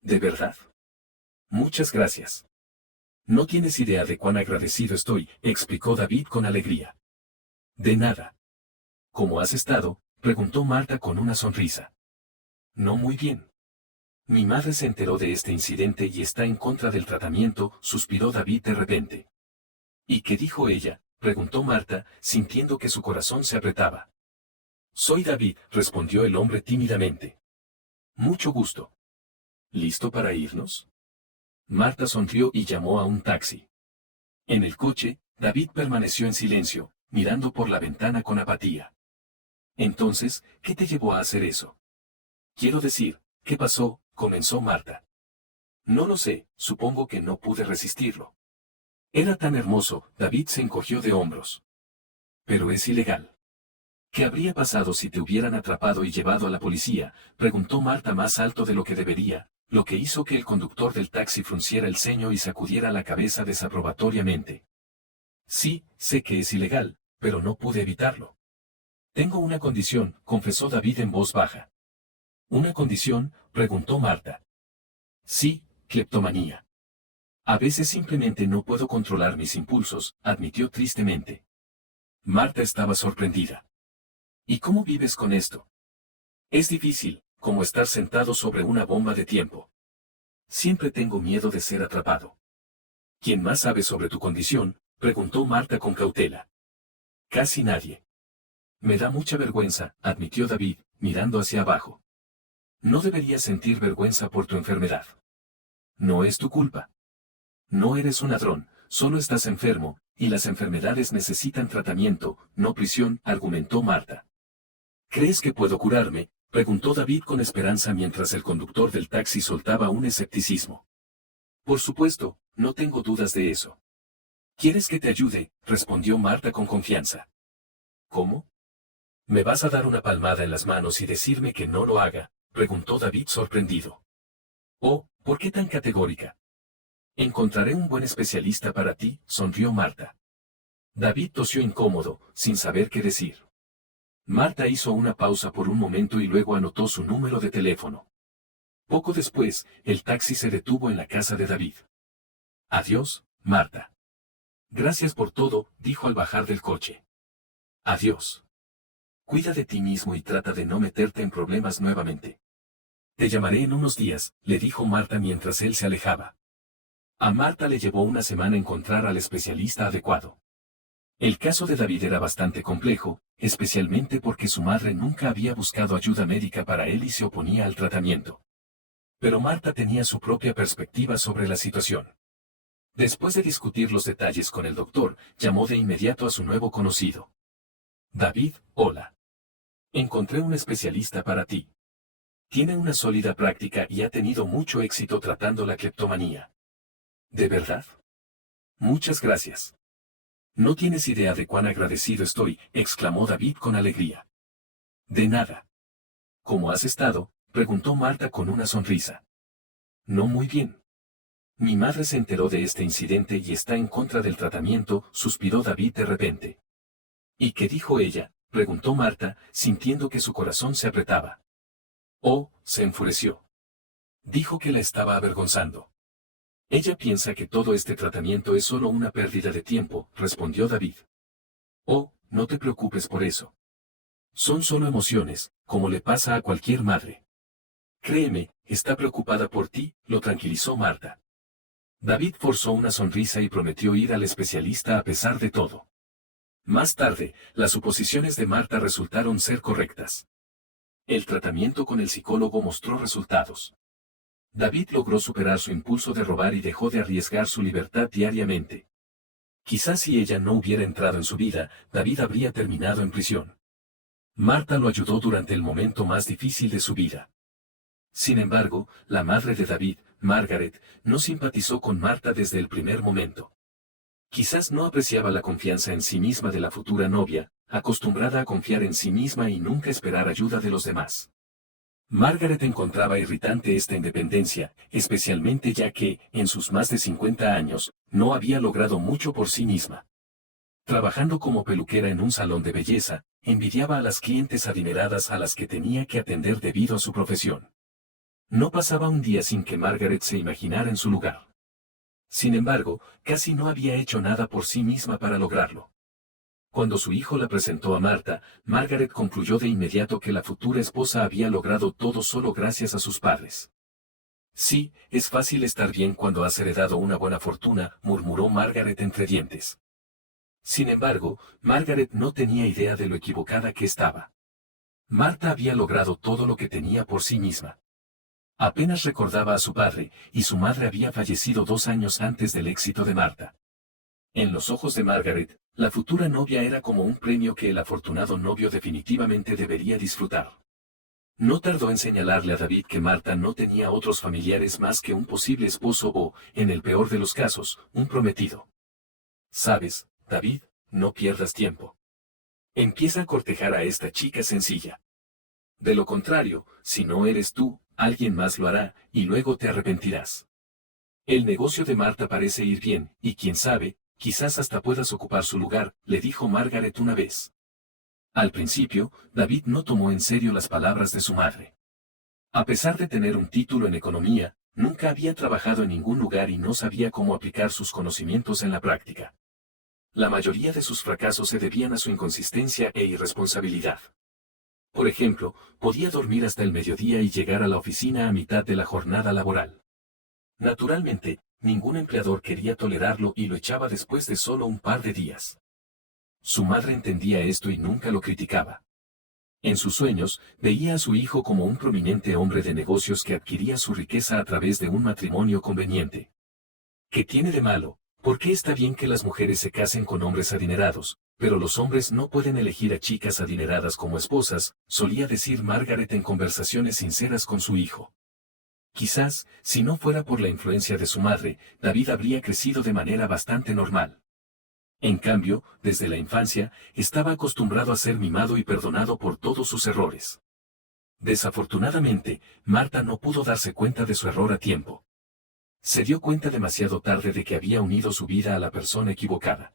¿De verdad? Muchas gracias. No tienes idea de cuán agradecido estoy, explicó David con alegría. De nada. ¿Cómo has estado?, preguntó Marta con una sonrisa. No muy bien. Mi madre se enteró de este incidente y está en contra del tratamiento, suspiró David de repente. ¿Y qué dijo ella?, preguntó Marta, sintiendo que su corazón se apretaba. Soy David, respondió el hombre tímidamente. Mucho gusto. ¿Listo para irnos? Marta sonrió y llamó a un taxi. En el coche, David permaneció en silencio, mirando por la ventana con apatía. Entonces, ¿qué te llevó a hacer eso? Quiero decir, ¿qué pasó?, comenzó Marta. No lo sé, supongo que no pude resistirlo. Era tan hermoso, David se encogió de hombros. Pero es ilegal. ¿Qué habría pasado si te hubieran atrapado y llevado a la policía?, preguntó Marta más alto de lo que debería, lo que hizo que el conductor del taxi frunciera el ceño y sacudiera la cabeza desaprobatoriamente. Sí, sé que es ilegal, pero no pude evitarlo. Tengo una condición, confesó David en voz baja. ¿Una condición?, preguntó Marta. Sí, cleptomanía. A veces simplemente no puedo controlar mis impulsos, admitió tristemente. Marta estaba sorprendida. ¿Y cómo vives con esto? Es difícil, como estar sentado sobre una bomba de tiempo. Siempre tengo miedo de ser atrapado. ¿Quién más sabe sobre tu condición?, preguntó Marta con cautela. Casi nadie. Me da mucha vergüenza, admitió David, mirando hacia abajo. No deberías sentir vergüenza por tu enfermedad. No es tu culpa. No eres un ladrón, solo estás enfermo, y las enfermedades necesitan tratamiento, no prisión, argumentó Marta. ¿Crees que puedo curarme?, preguntó David con esperanza mientras el conductor del taxi soltaba un escepticismo. Por supuesto, no tengo dudas de eso. ¿Quieres que te ayude?, respondió Marta con confianza. ¿Cómo? ¿Me vas a dar una palmada en las manos y decirme que no lo haga?, preguntó David sorprendido. Oh, ¿por qué tan categórica? Encontraré un buen especialista para ti, sonrió Marta. David tosió incómodo, sin saber qué decir. Marta hizo una pausa por un momento y luego anotó su número de teléfono. Poco después, el taxi se detuvo en la casa de David. Adiós, Marta. Gracias por todo, dijo al bajar del coche. Adiós. Cuida de ti mismo y trata de no meterte en problemas nuevamente. Te llamaré en unos días, le dijo Marta mientras él se alejaba. A Marta le llevó una semana encontrar al especialista adecuado. El caso de David era bastante complejo, especialmente porque su madre nunca había buscado ayuda médica para él y se oponía al tratamiento. Pero Marta tenía su propia perspectiva sobre la situación. Después de discutir los detalles con el doctor, llamó de inmediato a su nuevo conocido. David, hola. Encontré un especialista para ti. Tiene una sólida práctica y ha tenido mucho éxito tratando la cleptomanía. ¿De verdad? Muchas gracias. No tienes idea de cuán agradecido estoy, exclamó David con alegría. De nada. ¿Cómo has estado?, preguntó Marta con una sonrisa. No muy bien. Mi madre se enteró de este incidente y está en contra del tratamiento, suspiró David de repente. ¿Y qué dijo ella?, preguntó Marta, sintiendo que su corazón se apretaba. Oh, se enfureció. Dijo que la estaba avergonzando. Ella piensa que todo este tratamiento es solo una pérdida de tiempo, respondió David. Oh, no te preocupes por eso. Son solo emociones, como le pasa a cualquier madre. Créeme, está preocupada por ti, lo tranquilizó Marta. David forzó una sonrisa y prometió ir al especialista a pesar de todo. Más tarde, las suposiciones de Marta resultaron ser correctas. El tratamiento con el psicólogo mostró resultados. David logró superar su impulso de robar y dejó de arriesgar su libertad diariamente. Quizás si ella no hubiera entrado en su vida, David habría terminado en prisión. Marta lo ayudó durante el momento más difícil de su vida. Sin embargo, la madre de David, Margaret, no simpatizó con Marta desde el primer momento. Quizás no apreciaba la confianza en sí misma de la futura novia, acostumbrada a confiar en sí misma y nunca esperar ayuda de los demás. Margaret encontraba irritante esta independencia, especialmente ya que, en sus más de 50 años, no había logrado mucho por sí misma. Trabajando como peluquera en un salón de belleza, envidiaba a las clientes adineradas a las que tenía que atender debido a su profesión. No pasaba un día sin que Margaret se imaginara en su lugar. Sin embargo, casi no había hecho nada por sí misma para lograrlo. Cuando su hijo la presentó a Marta, Margaret concluyó de inmediato que la futura esposa había logrado todo solo gracias a sus padres. Sí, es fácil estar bien cuando has heredado una buena fortuna, murmuró Margaret entre dientes. Sin embargo, Margaret no tenía idea de lo equivocada que estaba. Marta había logrado todo lo que tenía por sí misma. Apenas recordaba a su padre, y su madre había fallecido 2 años antes del éxito de Marta. En los ojos de Margaret, la futura novia era como un premio que el afortunado novio definitivamente debería disfrutar. No tardó en señalarle a David que Marta no tenía otros familiares más que un posible esposo o, en el peor de los casos, un prometido. ¿Sabes, David? No pierdas tiempo. Empieza a cortejar a esta chica sencilla. De lo contrario, si no eres tú, alguien más lo hará, y luego te arrepentirás. El negocio de Marta parece ir bien, y quién sabe, quizás hasta puedas ocupar su lugar, le dijo Margaret una vez. Al principio, David no tomó en serio las palabras de su madre. A pesar de tener un título en economía, nunca había trabajado en ningún lugar y no sabía cómo aplicar sus conocimientos en la práctica. La mayoría de sus fracasos se debían a su inconsistencia e irresponsabilidad. Por ejemplo, podía dormir hasta el mediodía y llegar a la oficina a mitad de la jornada laboral. Naturalmente, ningún empleador quería tolerarlo y lo echaba después de solo un par de días. Su madre entendía esto y nunca lo criticaba. En sus sueños, veía a su hijo como un prominente hombre de negocios que adquiría su riqueza a través de un matrimonio conveniente. ¿Qué tiene de malo? ¿Por qué está bien que las mujeres se casen con hombres adinerados, pero los hombres no pueden elegir a chicas adineradas como esposas? Solía decir Margaret en conversaciones sinceras con su hijo. Quizás, si no fuera por la influencia de su madre, David habría crecido de manera bastante normal. En cambio, desde la infancia, estaba acostumbrado a ser mimado y perdonado por todos sus errores. Desafortunadamente, Marta no pudo darse cuenta de su error a tiempo. Se dio cuenta demasiado tarde de que había unido su vida a la persona equivocada.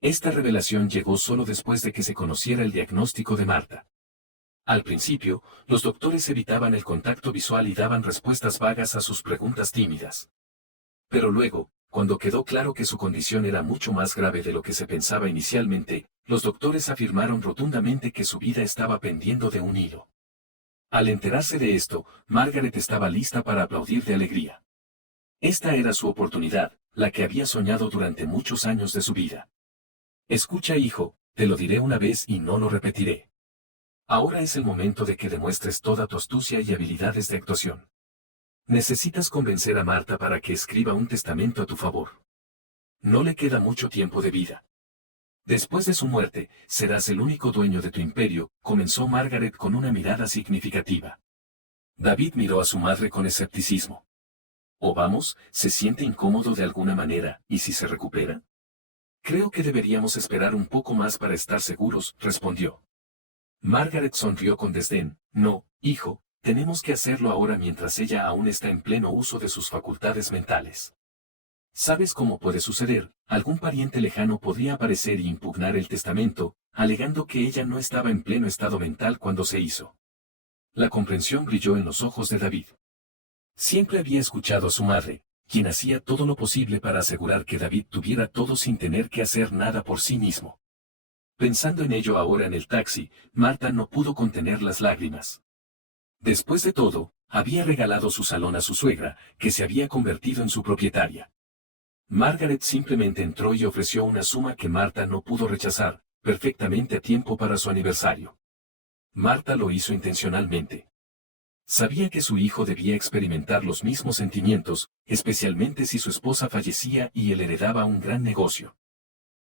Esta revelación llegó solo después de que se conociera el diagnóstico de Marta. Al principio, los doctores evitaban el contacto visual y daban respuestas vagas a sus preguntas tímidas. Pero luego, cuando quedó claro que su condición era mucho más grave de lo que se pensaba inicialmente, los doctores afirmaron rotundamente que su vida estaba pendiendo de un hilo. Al enterarse de esto, Margaret estaba lista para aplaudir de alegría. Esta era su oportunidad, la que había soñado durante muchos años de su vida. Escucha, hijo, te lo diré una vez y no lo repetiré. Ahora es el momento de que demuestres toda tu astucia y habilidades de actuación. Necesitas convencer a Marta para que escriba un testamento a tu favor. No le queda mucho tiempo de vida. Después de su muerte, serás el único dueño de tu imperio, comenzó Margaret con una mirada significativa. David miró a su madre con escepticismo. O vamos, se siente incómodo de alguna manera, ¿y si se recupera? Creo que deberíamos esperar un poco más para estar seguros, respondió. Margaret sonrió con desdén. No, hijo, tenemos que hacerlo ahora mientras ella aún está en pleno uso de sus facultades mentales. ¿Sabes cómo puede suceder? Algún pariente lejano podría aparecer y impugnar el testamento, alegando que ella no estaba en pleno estado mental cuando se hizo. La comprensión brilló en los ojos de David. Siempre había escuchado a su madre, quien hacía todo lo posible para asegurar que David tuviera todo sin tener que hacer nada por sí mismo. Pensando en ello ahora en el taxi, Marta no pudo contener las lágrimas. Después de todo, había regalado su salón a su suegra, que se había convertido en su propietaria. Margaret simplemente entró y ofreció una suma que Marta no pudo rechazar, perfectamente a tiempo para su aniversario. Marta lo hizo intencionalmente. Sabía que su hijo debía experimentar los mismos sentimientos, especialmente si su esposa fallecía y él heredaba un gran negocio.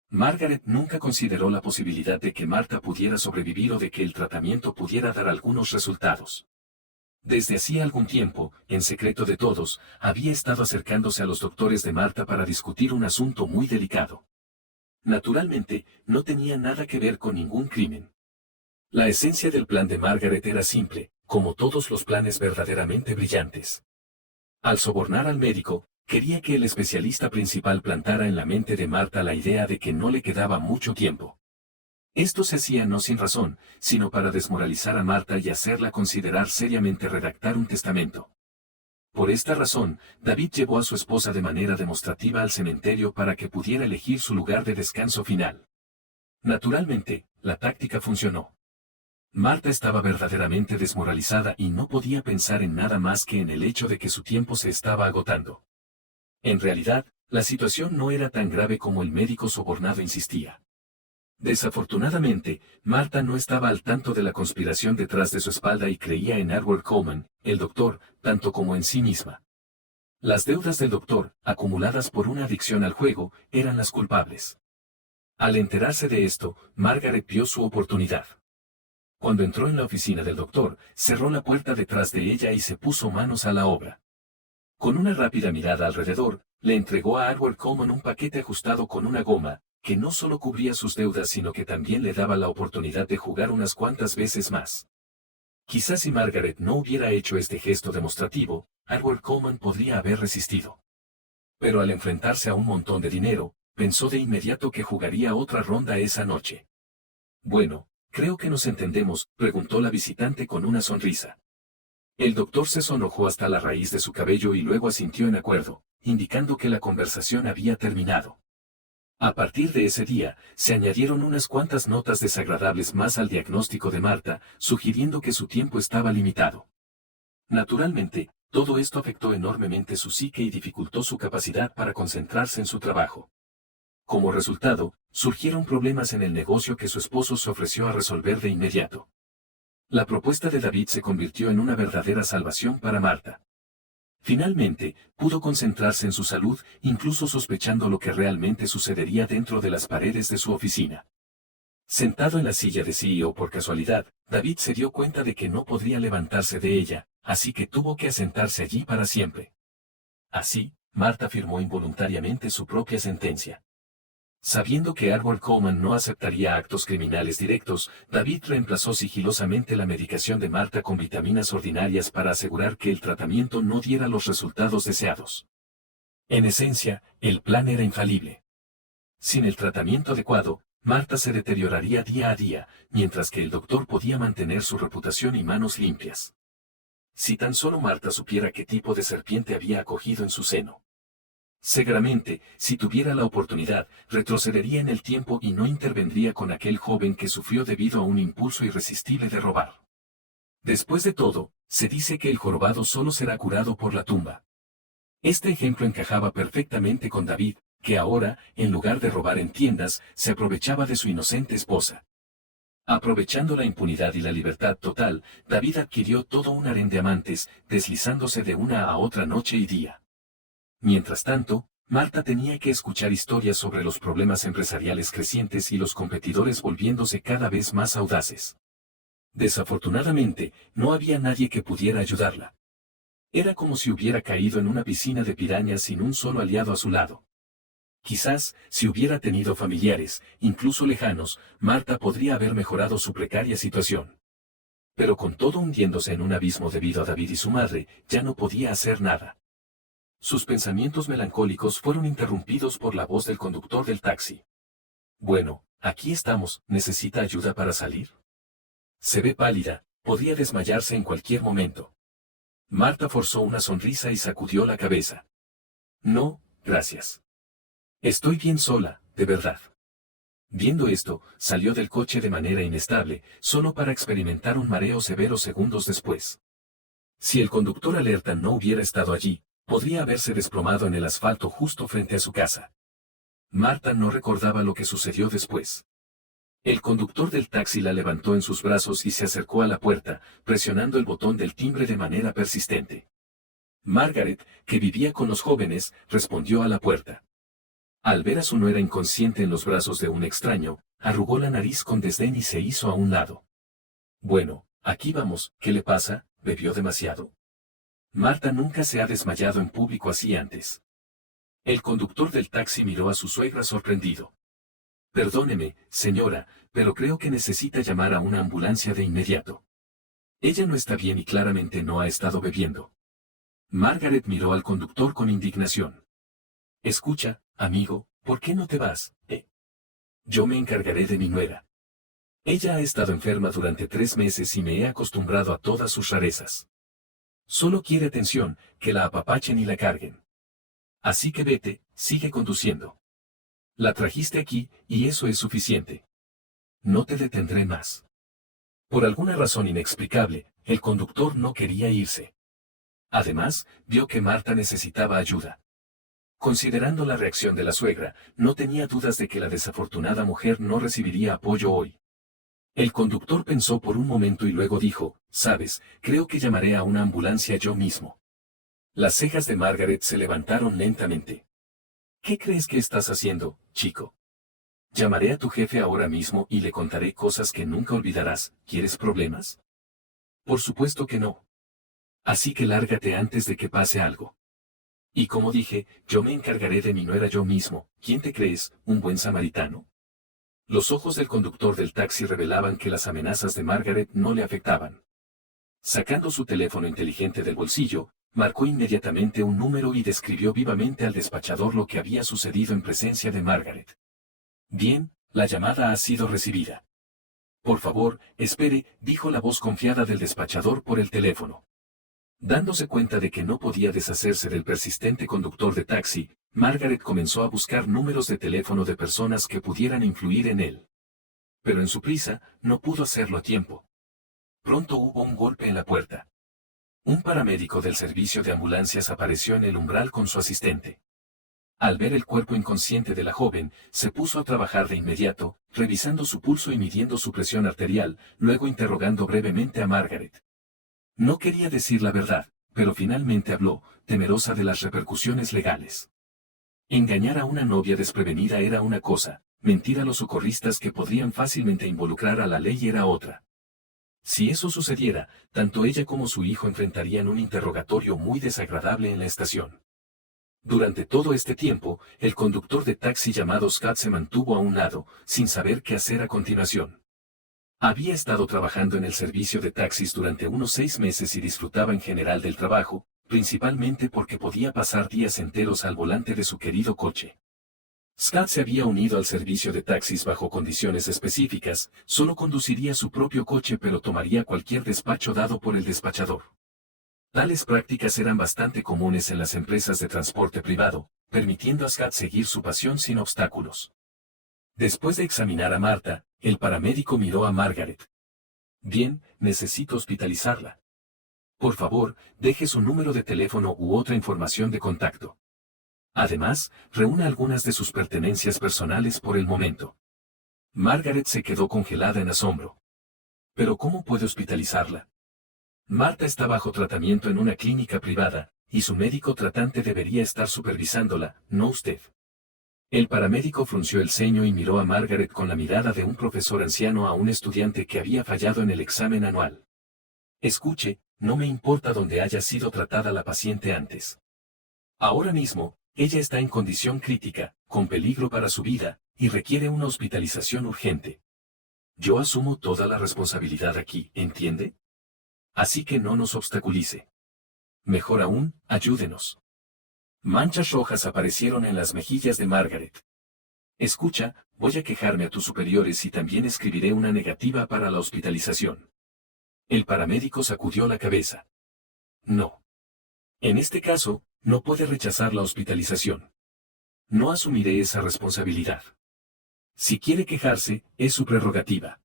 Margaret nunca consideró la posibilidad de que Marta pudiera sobrevivir o de que el tratamiento pudiera dar algunos resultados. Desde hacía algún tiempo, en secreto de todos, había estado acercándose a los doctores de Marta para discutir un asunto muy delicado. Naturalmente, no tenía nada que ver con ningún crimen. La esencia del plan de Margaret era simple, como todos los planes verdaderamente brillantes. Al sobornar al médico, quería que el especialista principal plantara en la mente de Marta la idea de que no le quedaba mucho tiempo. Esto se hacía no sin razón, sino para desmoralizar a Marta y hacerla considerar seriamente redactar un testamento. Por esta razón, David llevó a su esposa de manera demostrativa al cementerio para que pudiera elegir su lugar de descanso final. Naturalmente, la táctica funcionó. Marta estaba verdaderamente desmoralizada y no podía pensar en nada más que en el hecho de que su tiempo se estaba agotando. En realidad, la situación no era tan grave como el médico sobornado insistía. Desafortunadamente, Marta no estaba al tanto de la conspiración detrás de su espalda y creía en Edward Coleman, el doctor, tanto como en sí misma. Las deudas del doctor, acumuladas por una adicción al juego, eran las culpables. Al enterarse de esto, Margaret vio su oportunidad. Cuando entró en la oficina del doctor, cerró la puerta detrás de ella y se puso manos a la obra. Con una rápida mirada alrededor, le entregó a Edward Coleman un paquete ajustado con una goma, que no solo cubría sus deudas sino que también le daba la oportunidad de jugar unas cuantas veces más. Quizás si Margaret no hubiera hecho este gesto demostrativo, Edward Coleman podría haber resistido. Pero al enfrentarse a un montón de dinero, pensó de inmediato que jugaría otra ronda esa noche. Bueno, creo que nos entendemos, preguntó la visitante con una sonrisa. El doctor se sonrojó hasta la raíz de su cabello y luego asintió en acuerdo, indicando que la conversación había terminado. A partir de ese día, se añadieron unas cuantas notas desagradables más al diagnóstico de Marta, sugiriendo que su tiempo estaba limitado. Naturalmente, todo esto afectó enormemente su psique y dificultó su capacidad para concentrarse en su trabajo. Como resultado, surgieron problemas en el negocio que su esposo se ofreció a resolver de inmediato. La propuesta de David se convirtió en una verdadera salvación para Marta. Finalmente, pudo concentrarse en su salud, incluso sospechando lo que realmente sucedería dentro de las paredes de su oficina. Sentado en la silla de CEO por casualidad, David se dio cuenta de que no podría levantarse de ella, así que tuvo que asentarse allí para siempre. Así, Marta firmó involuntariamente su propia sentencia. Sabiendo que Edward Coleman no aceptaría actos criminales directos, David reemplazó sigilosamente la medicación de Marta con vitaminas ordinarias para asegurar que el tratamiento no diera los resultados deseados. En esencia, el plan era infalible. Sin el tratamiento adecuado, Marta se deterioraría día a día, mientras que el doctor podía mantener su reputación y manos limpias. Si tan solo Marta supiera qué tipo de serpiente había acogido en su seno. Seguramente, si tuviera la oportunidad, retrocedería en el tiempo y no intervendría con aquel joven que sufrió debido a un impulso irresistible de robar. Después de todo, se dice que el jorobado solo será curado por la tumba. Este ejemplo encajaba perfectamente con David, que ahora, en lugar de robar en tiendas, se aprovechaba de su inocente esposa. Aprovechando la impunidad y la libertad total, David adquirió todo un harén de amantes, deslizándose de una a otra noche y día. Mientras tanto, Marta tenía que escuchar historias sobre los problemas empresariales crecientes y los competidores volviéndose cada vez más audaces. Desafortunadamente, no había nadie que pudiera ayudarla. Era como si hubiera caído en una piscina de pirañas sin un solo aliado a su lado. Quizás, si hubiera tenido familiares, incluso lejanos, Marta podría haber mejorado su precaria situación. Pero con todo hundiéndose en un abismo debido a David y su madre, ya no podía hacer nada. Sus pensamientos melancólicos fueron interrumpidos por la voz del conductor del taxi. Bueno, aquí estamos, ¿necesita ayuda para salir? Se ve pálida, podría desmayarse en cualquier momento. Marta forzó una sonrisa y sacudió la cabeza. No, gracias. Estoy bien sola, de verdad. Viendo esto, salió del coche de manera inestable, solo para experimentar un mareo severo segundos después. Si el conductor alerta no hubiera estado allí, podría haberse desplomado en el asfalto justo frente a su casa. Marta no recordaba lo que sucedió después. El conductor del taxi la levantó en sus brazos y se acercó a la puerta, presionando el botón del timbre de manera persistente. Margaret, que vivía con los jóvenes, respondió a la puerta. Al ver a su nuera inconsciente en los brazos de un extraño, arrugó la nariz con desdén y se hizo a un lado. Bueno, aquí vamos, ¿qué le pasa? ¿Bebió demasiado? Marta nunca se ha desmayado en público así antes. El conductor del taxi miró a su suegra sorprendido. Perdóneme, señora, pero creo que necesita llamar a una ambulancia de inmediato. Ella no está bien y claramente no ha estado bebiendo. Margaret miró al conductor con indignación. Escucha, amigo, ¿por qué no te vas? Yo me encargaré de mi nuera. Ella ha estado enferma durante 3 meses y me he acostumbrado a todas sus rarezas. Solo quiere atención, que la apapachen y la carguen. Así que vete, sigue conduciendo. La trajiste aquí, y eso es suficiente. No te detendré más. Por alguna razón inexplicable, el conductor no quería irse. Además, vio que Marta necesitaba ayuda. Considerando la reacción de la suegra, no tenía dudas de que la desafortunada mujer no recibiría apoyo hoy. El conductor pensó por un momento y luego dijo, «Sabes, creo que llamaré a una ambulancia yo mismo». Las cejas de Margaret se levantaron lentamente. «¿Qué crees que estás haciendo, chico? Llamaré a tu jefe ahora mismo y le contaré cosas que nunca olvidarás. ¿Quieres problemas?» «Por supuesto que no. Así que lárgate antes de que pase algo. Y como dije, yo me encargaré de mi nuera yo mismo. ¿Quién te crees, un buen samaritano?» Los ojos del conductor del taxi revelaban que las amenazas de Margaret no le afectaban. Sacando su teléfono inteligente del bolsillo, marcó inmediatamente un número y describió vivamente al despachador lo que había sucedido en presencia de Margaret. «Bien, la llamada ha sido recibida. Por favor, espere», dijo la voz confiada del despachador por el teléfono. Dándose cuenta de que no podía deshacerse del persistente conductor de taxi, Margaret comenzó a buscar números de teléfono de personas que pudieran influir en él. Pero en su prisa, no pudo hacerlo a tiempo. Pronto hubo un golpe en la puerta. Un paramédico del servicio de ambulancias apareció en el umbral con su asistente. Al ver el cuerpo inconsciente de la joven, se puso a trabajar de inmediato, revisando su pulso y midiendo su presión arterial, luego interrogando brevemente a Margaret. No quería decir la verdad, pero finalmente habló, temerosa de las repercusiones legales. Engañar a una novia desprevenida era una cosa, mentir a los socorristas que podrían fácilmente involucrar a la ley era otra. Si eso sucediera, tanto ella como su hijo enfrentarían un interrogatorio muy desagradable en la estación. Durante todo este tiempo, el conductor de taxi llamado Scott se mantuvo a un lado, sin saber qué hacer a continuación. Había estado trabajando en el servicio de taxis durante unos 6 meses y disfrutaba en general del trabajo, principalmente porque podía pasar días enteros al volante de su querido coche. Scott se había unido al servicio de taxis bajo condiciones específicas, solo conduciría su propio coche pero tomaría cualquier despacho dado por el despachador. Tales prácticas eran bastante comunes en las empresas de transporte privado, permitiendo a Scott seguir su pasión sin obstáculos. Después de examinar a Marta, el paramédico miró a Margaret. «Bien, necesito hospitalizarla. Por favor, deje su número de teléfono u otra información de contacto. Además, reúna algunas de sus pertenencias personales por el momento». Margaret se quedó congelada en asombro. «¿Pero cómo puede hospitalizarla? Marta está bajo tratamiento en una clínica privada, y su médico tratante debería estar supervisándola, no usted». El paramédico frunció el ceño y miró a Margaret con la mirada de un profesor anciano a un estudiante que había fallado en el examen anual. «Escuche, no me importa dónde haya sido tratada la paciente antes. Ahora mismo, ella está en condición crítica, con peligro para su vida, y requiere una hospitalización urgente. Yo asumo toda la responsabilidad aquí, ¿entiende? Así que no nos obstaculice. Mejor aún, ayúdenos». Manchas rojas aparecieron en las mejillas de Margaret. «Escucha, voy a quejarme a tus superiores y también escribiré una negativa para la hospitalización». El paramédico sacudió la cabeza. «No. En este caso, no puede rechazar la hospitalización. No asumiré esa responsabilidad. Si quiere quejarse, es su prerrogativa.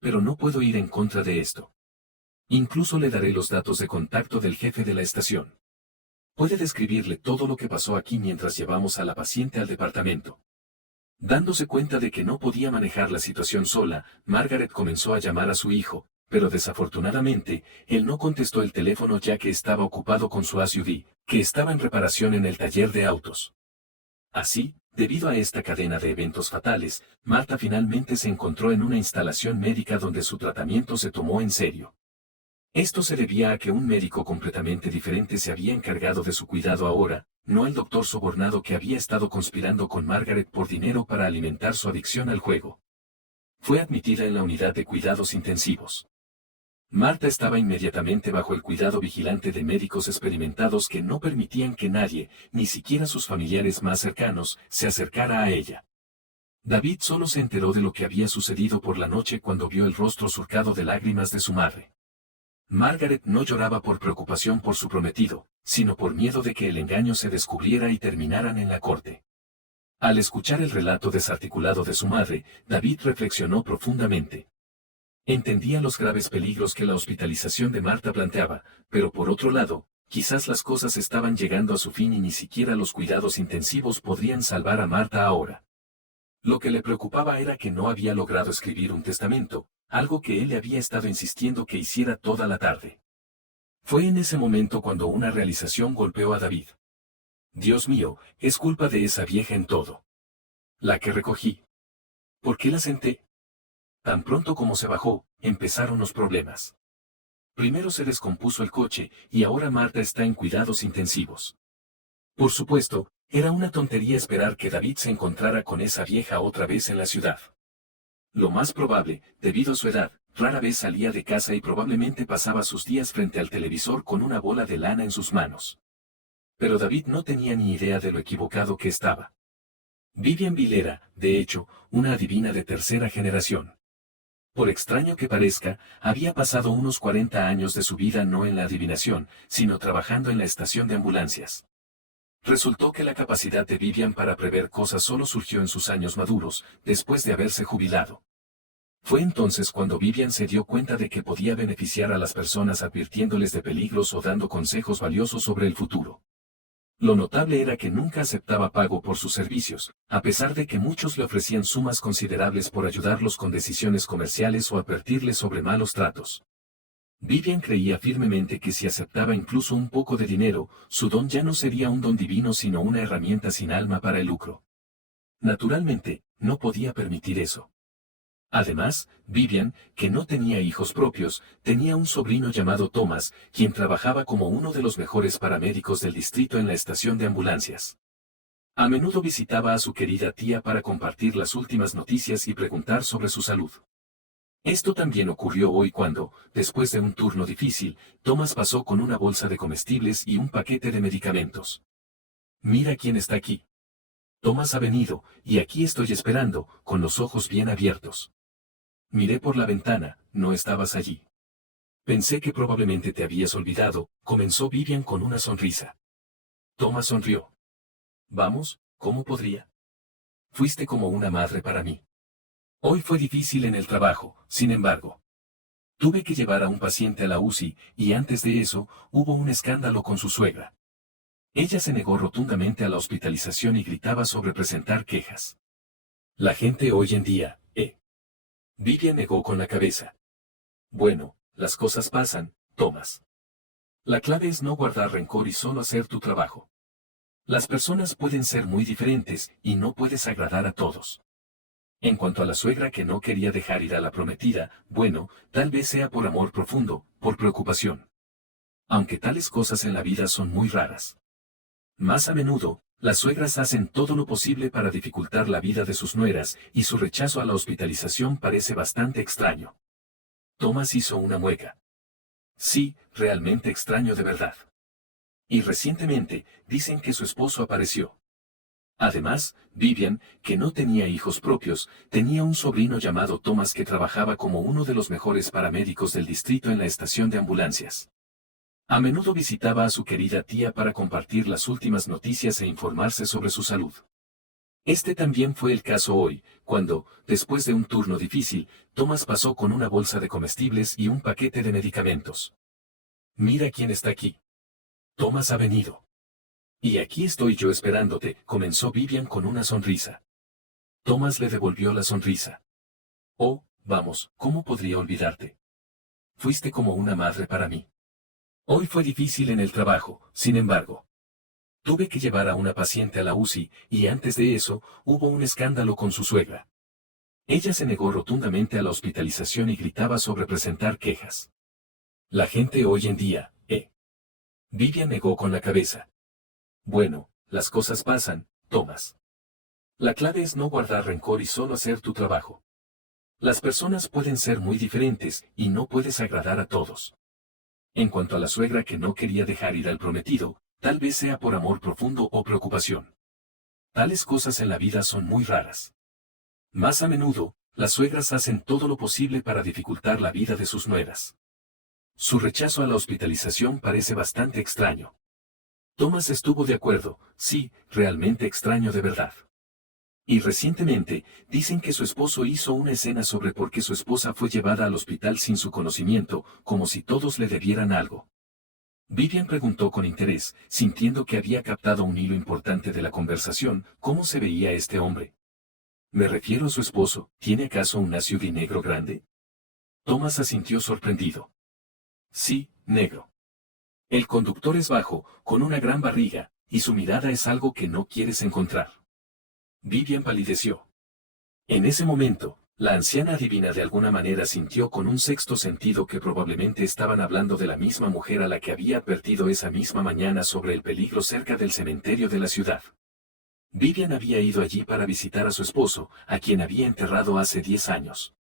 Pero no puedo ir en contra de esto. Incluso le daré los datos de contacto del jefe de la estación. Puede describirle todo lo que pasó aquí mientras llevamos a la paciente al departamento». Dándose cuenta de que no podía manejar la situación sola, Margaret comenzó a llamar a su hijo, pero desafortunadamente, él no contestó el teléfono ya que estaba ocupado con su SUV, que estaba en reparación en el taller de autos. Así, debido a esta cadena de eventos fatales, Marta finalmente se encontró en una instalación médica donde su tratamiento se tomó en serio. Esto se debía a que un médico completamente diferente se había encargado de su cuidado ahora, no el doctor sobornado que había estado conspirando con Margaret por dinero para alimentar su adicción al juego. Fue admitida en la unidad de cuidados intensivos. Marta estaba inmediatamente bajo el cuidado vigilante de médicos experimentados que no permitían que nadie, ni siquiera sus familiares más cercanos, se acercara a ella. David solo se enteró de lo que había sucedido por la noche cuando vio el rostro surcado de lágrimas de su madre. Margaret no lloraba por preocupación por su prometido, sino por miedo de que el engaño se descubriera y terminaran en la corte. Al escuchar el relato desarticulado de su madre, David reflexionó profundamente. Entendía los graves peligros que la hospitalización de Marta planteaba, pero por otro lado, quizás las cosas estaban llegando a su fin y ni siquiera los cuidados intensivos podrían salvar a Marta ahora. Lo que le preocupaba era que no había logrado escribir un testamento, algo que él le había estado insistiendo que hiciera toda la tarde. Fue en ese momento cuando una realización golpeó a David. Dios mío, es culpa de esa vieja en todo. La que recogí. ¿Por qué la senté? Tan pronto como se bajó, empezaron los problemas. Primero se descompuso el coche, y ahora Marta está en cuidados intensivos. Por supuesto, era una tontería esperar que David se encontrara con esa vieja otra vez en la ciudad. Lo más probable, debido a su edad, rara vez salía de casa y probablemente pasaba sus días frente al televisor con una bola de lana en sus manos. Pero David no tenía ni idea de lo equivocado que estaba. Vivian Vile era, de hecho, una adivina de tercera generación. Por extraño que parezca, había pasado unos 40 años de su vida no en la adivinación, sino trabajando en la estación de ambulancias. Resultó que la capacidad de Vivian para prever cosas solo surgió en sus años maduros, después de haberse jubilado. Fue entonces cuando Vivian se dio cuenta de que podía beneficiar a las personas advirtiéndoles de peligros o dando consejos valiosos sobre el futuro. Lo notable era que nunca aceptaba pago por sus servicios, a pesar de que muchos le ofrecían sumas considerables por ayudarlos con decisiones comerciales o advertirles sobre malos tratos. Vivian creía firmemente que si aceptaba incluso un poco de dinero, su don ya no sería un don divino sino una herramienta sin alma para el lucro. Naturalmente, no podía permitir eso. Además, Vivian, que no tenía hijos propios, tenía un sobrino llamado Thomas, quien trabajaba como uno de los mejores paramédicos del distrito en la estación de ambulancias. A menudo visitaba a su querida tía para compartir las últimas noticias y preguntar sobre su salud. Esto también ocurrió hoy cuando, después de un turno difícil, Thomas pasó con una bolsa de comestibles y un paquete de medicamentos. Mira quién está aquí. Thomas ha venido, y aquí estoy esperando, con los ojos bien abiertos. Miré por la ventana, no estabas allí. Pensé que probablemente te habías olvidado, comenzó Vivian con una sonrisa. Thomas sonrió. Vamos, ¿cómo podría? Fuiste como una madre para mí. Hoy fue difícil en el trabajo, sin embargo. Tuve que llevar a un paciente a la UCI, y antes de eso, hubo un escándalo con su suegra. Ella se negó rotundamente a la hospitalización y gritaba sobre presentar quejas. La gente hoy en día, Vivian negó con la cabeza. Bueno, las cosas pasan, Thomas. La clave es no guardar rencor y solo hacer tu trabajo. Las personas pueden ser muy diferentes, y no puedes agradar a todos. En cuanto a la suegra que no quería dejar ir a la prometida, bueno, tal vez sea por amor profundo, por preocupación. Aunque tales cosas en la vida son muy raras. Más a menudo, las suegras hacen todo lo posible para dificultar la vida de sus nueras, y su rechazo a la hospitalización parece bastante extraño. Thomas hizo una mueca. Sí, realmente extraño de verdad. Y recientemente, dicen que su esposo apareció. Además, Vivian, que no tenía hijos propios, tenía un sobrino llamado Thomas que trabajaba como uno de los mejores paramédicos del distrito en la estación de ambulancias. A menudo visitaba a su querida tía para compartir las últimas noticias e informarse sobre su salud. Este también fue el caso hoy, cuando, después de un turno difícil, Thomas pasó con una bolsa de comestibles y un paquete de medicamentos. Mira quién está aquí. Thomas ha venido. Y aquí estoy yo esperándote, comenzó Vivian con una sonrisa. Thomas le devolvió la sonrisa. Oh, vamos, ¿cómo podría olvidarte? Fuiste como una madre para mí. Hoy fue difícil en el trabajo, sin embargo. Tuve que llevar a una paciente a la UCI, y antes de eso, hubo un escándalo con su suegra. Ella se negó rotundamente a la hospitalización y gritaba sobre presentar quejas. La gente hoy en día, Vivian negó con la cabeza. Bueno, las cosas pasan, Thomas. La clave es no guardar rencor y solo hacer tu trabajo. Las personas pueden ser muy diferentes, y no puedes agradar a todos. En cuanto a la suegra que no quería dejar ir al prometido, tal vez sea por amor profundo o preocupación. Tales cosas en la vida son muy raras. Más a menudo, las suegras hacen todo lo posible para dificultar la vida de sus nueras. Su rechazo a la hospitalización parece bastante extraño. Thomas estuvo de acuerdo, sí, realmente extraño de verdad. Y recientemente, dicen que su esposo hizo una escena sobre por qué su esposa fue llevada al hospital sin su conocimiento, como si todos le debieran algo. Vivian preguntó con interés, sintiendo que había captado un hilo importante de la conversación, ¿cómo se veía este hombre? Me refiero a su esposo, ¿tiene acaso un SUV negro grande? Thomas asintió sorprendido. Sí, negro. El conductor es bajo, con una gran barriga, y su mirada es algo que no quieres encontrar. Vivian palideció. En ese momento, la anciana adivina de alguna manera sintió con un sexto sentido que probablemente estaban hablando de la misma mujer a la que había advertido esa misma mañana sobre el peligro cerca del cementerio de la ciudad. Vivian había ido allí para visitar a su esposo, a quien había enterrado hace 10 años.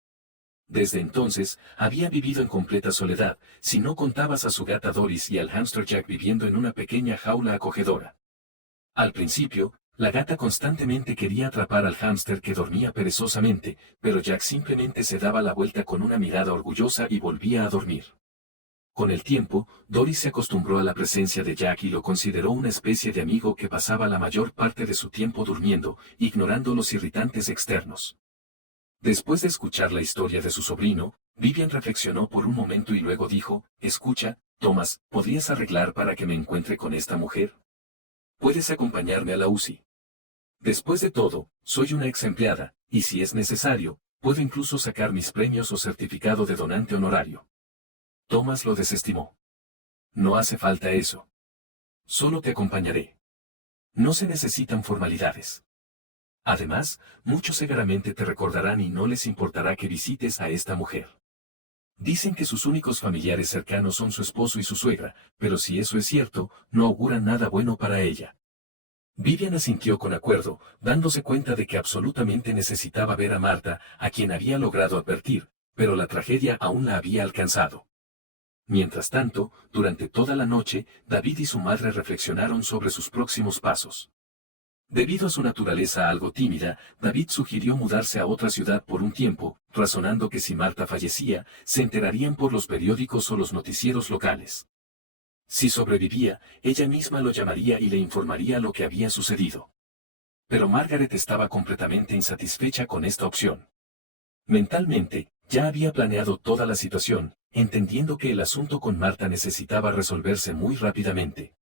Desde entonces, había vivido en completa soledad, si no contabas a su gata Doris y al hámster Jack viviendo en una pequeña jaula acogedora. Al principio, la gata constantemente quería atrapar al hámster que dormía perezosamente, pero Jack simplemente se daba la vuelta con una mirada orgullosa y volvía a dormir. Con el tiempo, Doris se acostumbró a la presencia de Jack y lo consideró una especie de amigo que pasaba la mayor parte de su tiempo durmiendo, ignorando los irritantes externos. Después de escuchar la historia de su sobrino, Vivian reflexionó por un momento y luego dijo, escucha, Thomas, ¿podrías arreglar para que me encuentre con esta mujer? ¿Puedes acompañarme a la UCI? Después de todo, soy una ex empleada, y si es necesario, puedo incluso sacar mis premios o certificado de donante honorario. Thomas lo desestimó. No hace falta eso. Solo te acompañaré. No se necesitan formalidades. Además, muchos seguramente te recordarán y no les importará que visites a esta mujer. Dicen que sus únicos familiares cercanos son su esposo y su suegra, pero si eso es cierto, no auguran nada bueno para ella. Vivian asintió con acuerdo, dándose cuenta de que absolutamente necesitaba ver a Marta, a quien había logrado advertir, pero la tragedia aún la había alcanzado. Mientras tanto, durante toda la noche, David y su madre reflexionaron sobre sus próximos pasos. Debido a su naturaleza algo tímida, David sugirió mudarse a otra ciudad por un tiempo, razonando que si Marta fallecía, se enterarían por los periódicos o los noticieros locales. Si sobrevivía, ella misma lo llamaría y le informaría lo que había sucedido. Pero Margaret estaba completamente insatisfecha con esta opción. Mentalmente, ya había planeado toda la situación, entendiendo que el asunto con Marta necesitaba resolverse muy rápidamente.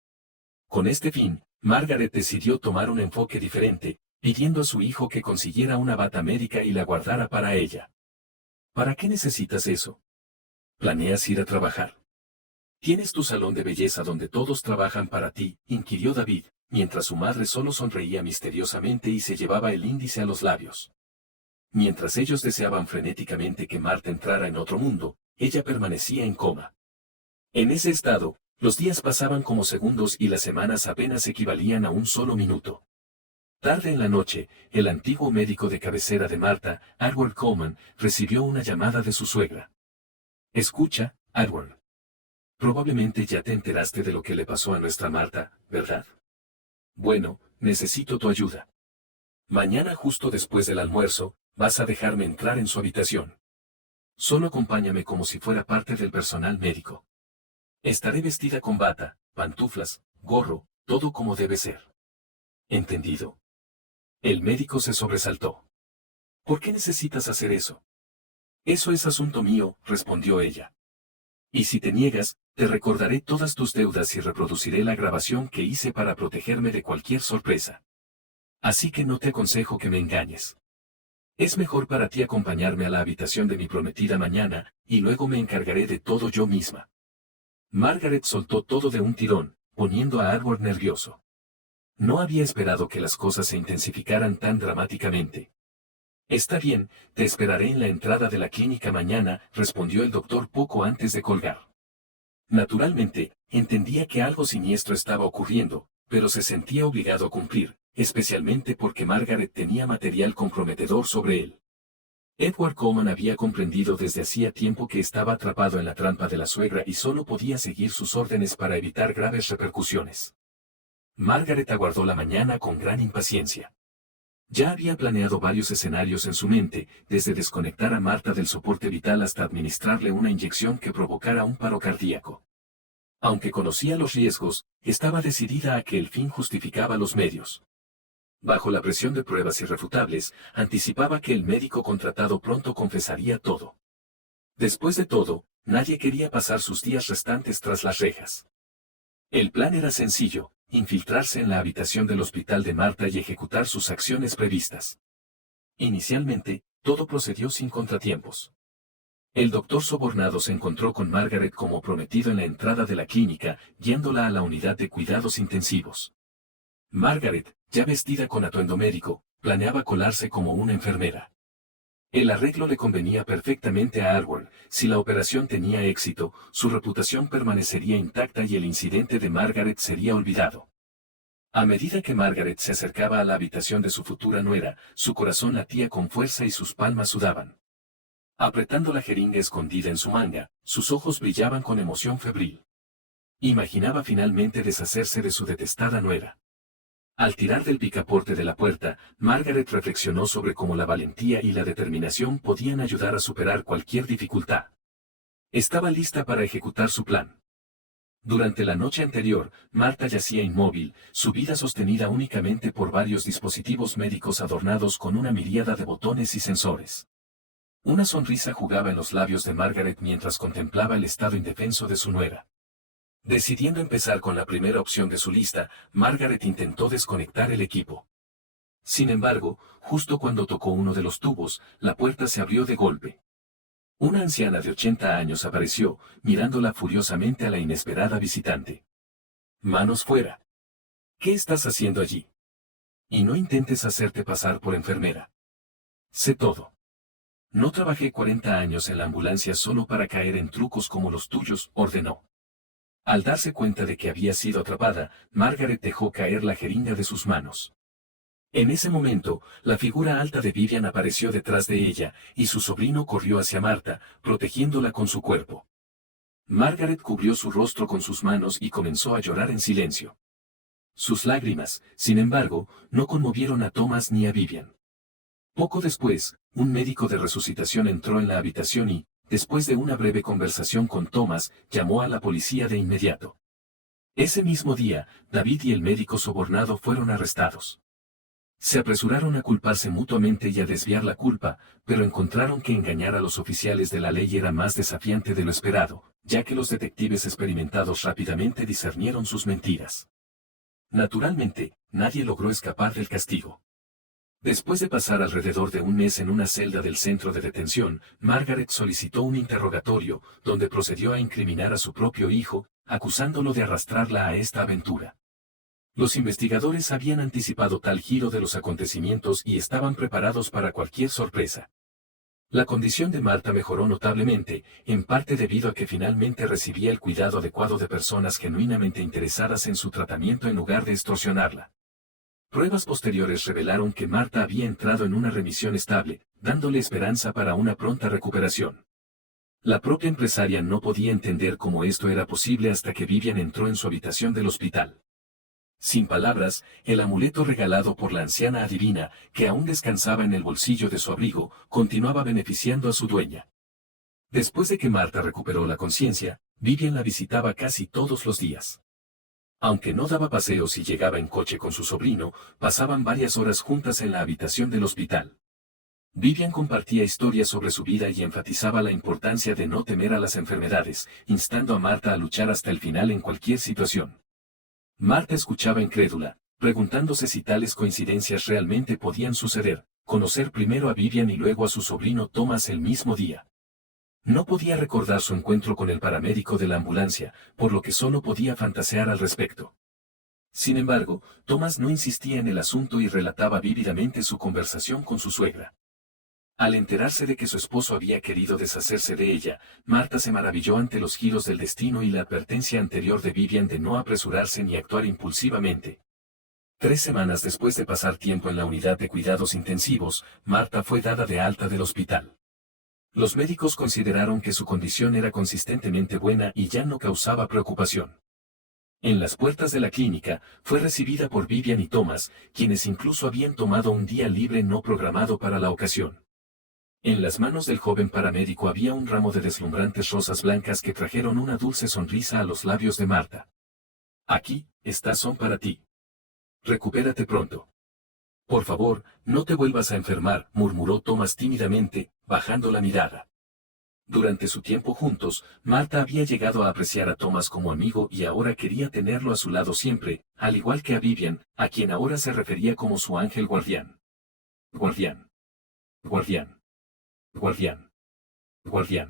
Con este fin, Margaret decidió tomar un enfoque diferente, pidiendo a su hijo que consiguiera una bata médica y la guardara para ella. ¿Para qué necesitas eso? ¿Planeas ir a trabajar? ¿Tienes tu salón de belleza donde todos trabajan para ti?, inquirió David, mientras su madre solo sonreía misteriosamente y se llevaba el índice a los labios. Mientras ellos deseaban frenéticamente que Marta entrara en otro mundo, ella permanecía en coma. En ese estado, los días pasaban como segundos y las semanas apenas equivalían a un solo minuto. Tarde en la noche, el antiguo médico de cabecera de Marta, Edward Coleman, recibió una llamada de su suegra. Escucha, Edward. Probablemente ya te enteraste de lo que le pasó a nuestra Marta, ¿verdad? Bueno, necesito tu ayuda. Mañana justo después del almuerzo, vas a dejarme entrar en su habitación. Solo acompáñame como si fuera parte del personal médico. Estaré vestida con bata, pantuflas, gorro, todo como debe ser. ¿Entendido? El médico se sobresaltó. ¿Por qué necesitas hacer eso? Eso es asunto mío, respondió ella. Y si te niegas, te recordaré todas tus deudas y reproduciré la grabación que hice para protegerme de cualquier sorpresa. Así que no te aconsejo que me engañes. Es mejor para ti acompañarme a la habitación de mi prometida mañana, y luego me encargaré de todo yo misma. Margaret soltó todo de un tirón, poniendo a Edward nervioso. No había esperado que las cosas se intensificaran tan dramáticamente. Está bien, te esperaré en la entrada de la clínica mañana, respondió el doctor poco antes de colgar. Naturalmente, entendía que algo siniestro estaba ocurriendo, pero se sentía obligado a cumplir, especialmente porque Margaret tenía material comprometedor sobre él. Edward Coleman había comprendido desde hacía tiempo que estaba atrapado en la trampa de la suegra y solo podía seguir sus órdenes para evitar graves repercusiones. Margaret aguardó la mañana con gran impaciencia. Ya había planeado varios escenarios en su mente, desde desconectar a Marta del soporte vital hasta administrarle una inyección que provocara un paro cardíaco. Aunque conocía los riesgos, estaba decidida a que el fin justificaba los medios. Bajo la presión de pruebas irrefutables, anticipaba que el médico contratado pronto confesaría todo. Después de todo, nadie quería pasar sus días restantes tras las rejas. El plan era sencillo: infiltrarse en la habitación del hospital de Marta y ejecutar sus acciones previstas. Inicialmente, todo procedió sin contratiempos. El doctor sobornado se encontró con Margaret como prometido en la entrada de la clínica, guiándola a la unidad de cuidados intensivos. Margaret, ya vestida con atuendo médico, planeaba colarse como una enfermera. El arreglo le convenía perfectamente a Arwen. Si la operación tenía éxito, su reputación permanecería intacta y el incidente de Margaret sería olvidado. A medida que Margaret se acercaba a la habitación de su futura nuera, su corazón latía con fuerza y sus palmas sudaban. Apretando la jeringa escondida en su manga, sus ojos brillaban con emoción febril. Imaginaba finalmente deshacerse de su detestada nuera. Al tirar del picaporte de la puerta, Margaret reflexionó sobre cómo la valentía y la determinación podían ayudar a superar cualquier dificultad. Estaba lista para ejecutar su plan. Durante la noche anterior, Marta yacía inmóvil, su vida sostenida únicamente por varios dispositivos médicos adornados con una miríada de botones y sensores. Una sonrisa jugaba en los labios de Margaret mientras contemplaba el estado indefenso de su nuera. Decidiendo empezar con la primera opción de su lista, Margaret intentó desconectar el equipo. Sin embargo, justo cuando tocó uno de los tubos, la puerta se abrió de golpe. Una anciana de 80 años apareció, mirándola furiosamente a la inesperada visitante. «Manos fuera. ¿Qué estás haciendo allí? Y no intentes hacerte pasar por enfermera. Sé todo. No trabajé 40 años en la ambulancia solo para caer en trucos como los tuyos», ordenó. Al darse cuenta de que había sido atrapada, Margaret dejó caer la jeringa de sus manos. En ese momento, la figura alta de Vivian apareció detrás de ella, y su sobrino corrió hacia Marta, protegiéndola con su cuerpo. Margaret cubrió su rostro con sus manos y comenzó a llorar en silencio. Sus lágrimas, sin embargo, no conmovieron a Thomas ni a Vivian. Poco después, un médico de resucitación entró en la habitación y, después de una breve conversación con Thomas, llamó a la policía de inmediato. Ese mismo día, David y el médico sobornado fueron arrestados. Se apresuraron a culparse mutuamente y a desviar la culpa, pero encontraron que engañar a los oficiales de la ley era más desafiante de lo esperado, ya que los detectives experimentados rápidamente discernieron sus mentiras. Naturalmente, nadie logró escapar del castigo. Después de pasar alrededor de un mes en una celda del centro de detención, Margaret solicitó un interrogatorio, donde procedió a incriminar a su propio hijo, acusándolo de arrastrarla a esta aventura. Los investigadores habían anticipado tal giro de los acontecimientos y estaban preparados para cualquier sorpresa. La condición de Marta mejoró notablemente, en parte debido a que finalmente recibía el cuidado adecuado de personas genuinamente interesadas en su tratamiento en lugar de extorsionarla. Pruebas posteriores revelaron que Marta había entrado en una remisión estable, dándole esperanza para una pronta recuperación. La propia empresaria no podía entender cómo esto era posible hasta que Vivian entró en su habitación del hospital. Sin palabras, el amuleto regalado por la anciana adivina, que aún descansaba en el bolsillo de su abrigo, continuaba beneficiando a su dueña. Después de que Marta recuperó la conciencia, Vivian la visitaba casi todos los días. Aunque no daba paseos y llegaba en coche con su sobrino, pasaban varias horas juntas en la habitación del hospital. Vivian compartía historias sobre su vida y enfatizaba la importancia de no temer a las enfermedades, instando a Marta a luchar hasta el final en cualquier situación. Marta escuchaba incrédula, preguntándose si tales coincidencias realmente podían suceder, conocer primero a Vivian y luego a su sobrino Thomas el mismo día. No podía recordar su encuentro con el paramédico de la ambulancia, por lo que solo podía fantasear al respecto. Sin embargo, Thomas no insistía en el asunto y relataba vívidamente su conversación con su suegra. Al enterarse de que su esposo había querido deshacerse de ella, Marta se maravilló ante los giros del destino y la advertencia anterior de Vivian de no apresurarse ni actuar impulsivamente. 3 semanas después de pasar tiempo en la unidad de cuidados intensivos, Marta fue dada de alta del hospital. Los médicos consideraron que su condición era consistentemente buena y ya no causaba preocupación. En las puertas de la clínica, fue recibida por Vivian y Thomas, quienes incluso habían tomado un día libre no programado para la ocasión. En las manos del joven paramédico había un ramo de deslumbrantes rosas blancas que trajeron una dulce sonrisa a los labios de Marta. «Aquí, estas son para ti. Recupérate pronto». Por favor, no te vuelvas a enfermar, murmuró Thomas tímidamente, bajando la mirada. Durante su tiempo juntos, Marta había llegado a apreciar a Thomas como amigo y ahora quería tenerlo a su lado siempre, al igual que a Vivian, a quien ahora se refería como su ángel guardián. Guardián. Guardián. Guardián. Guardián.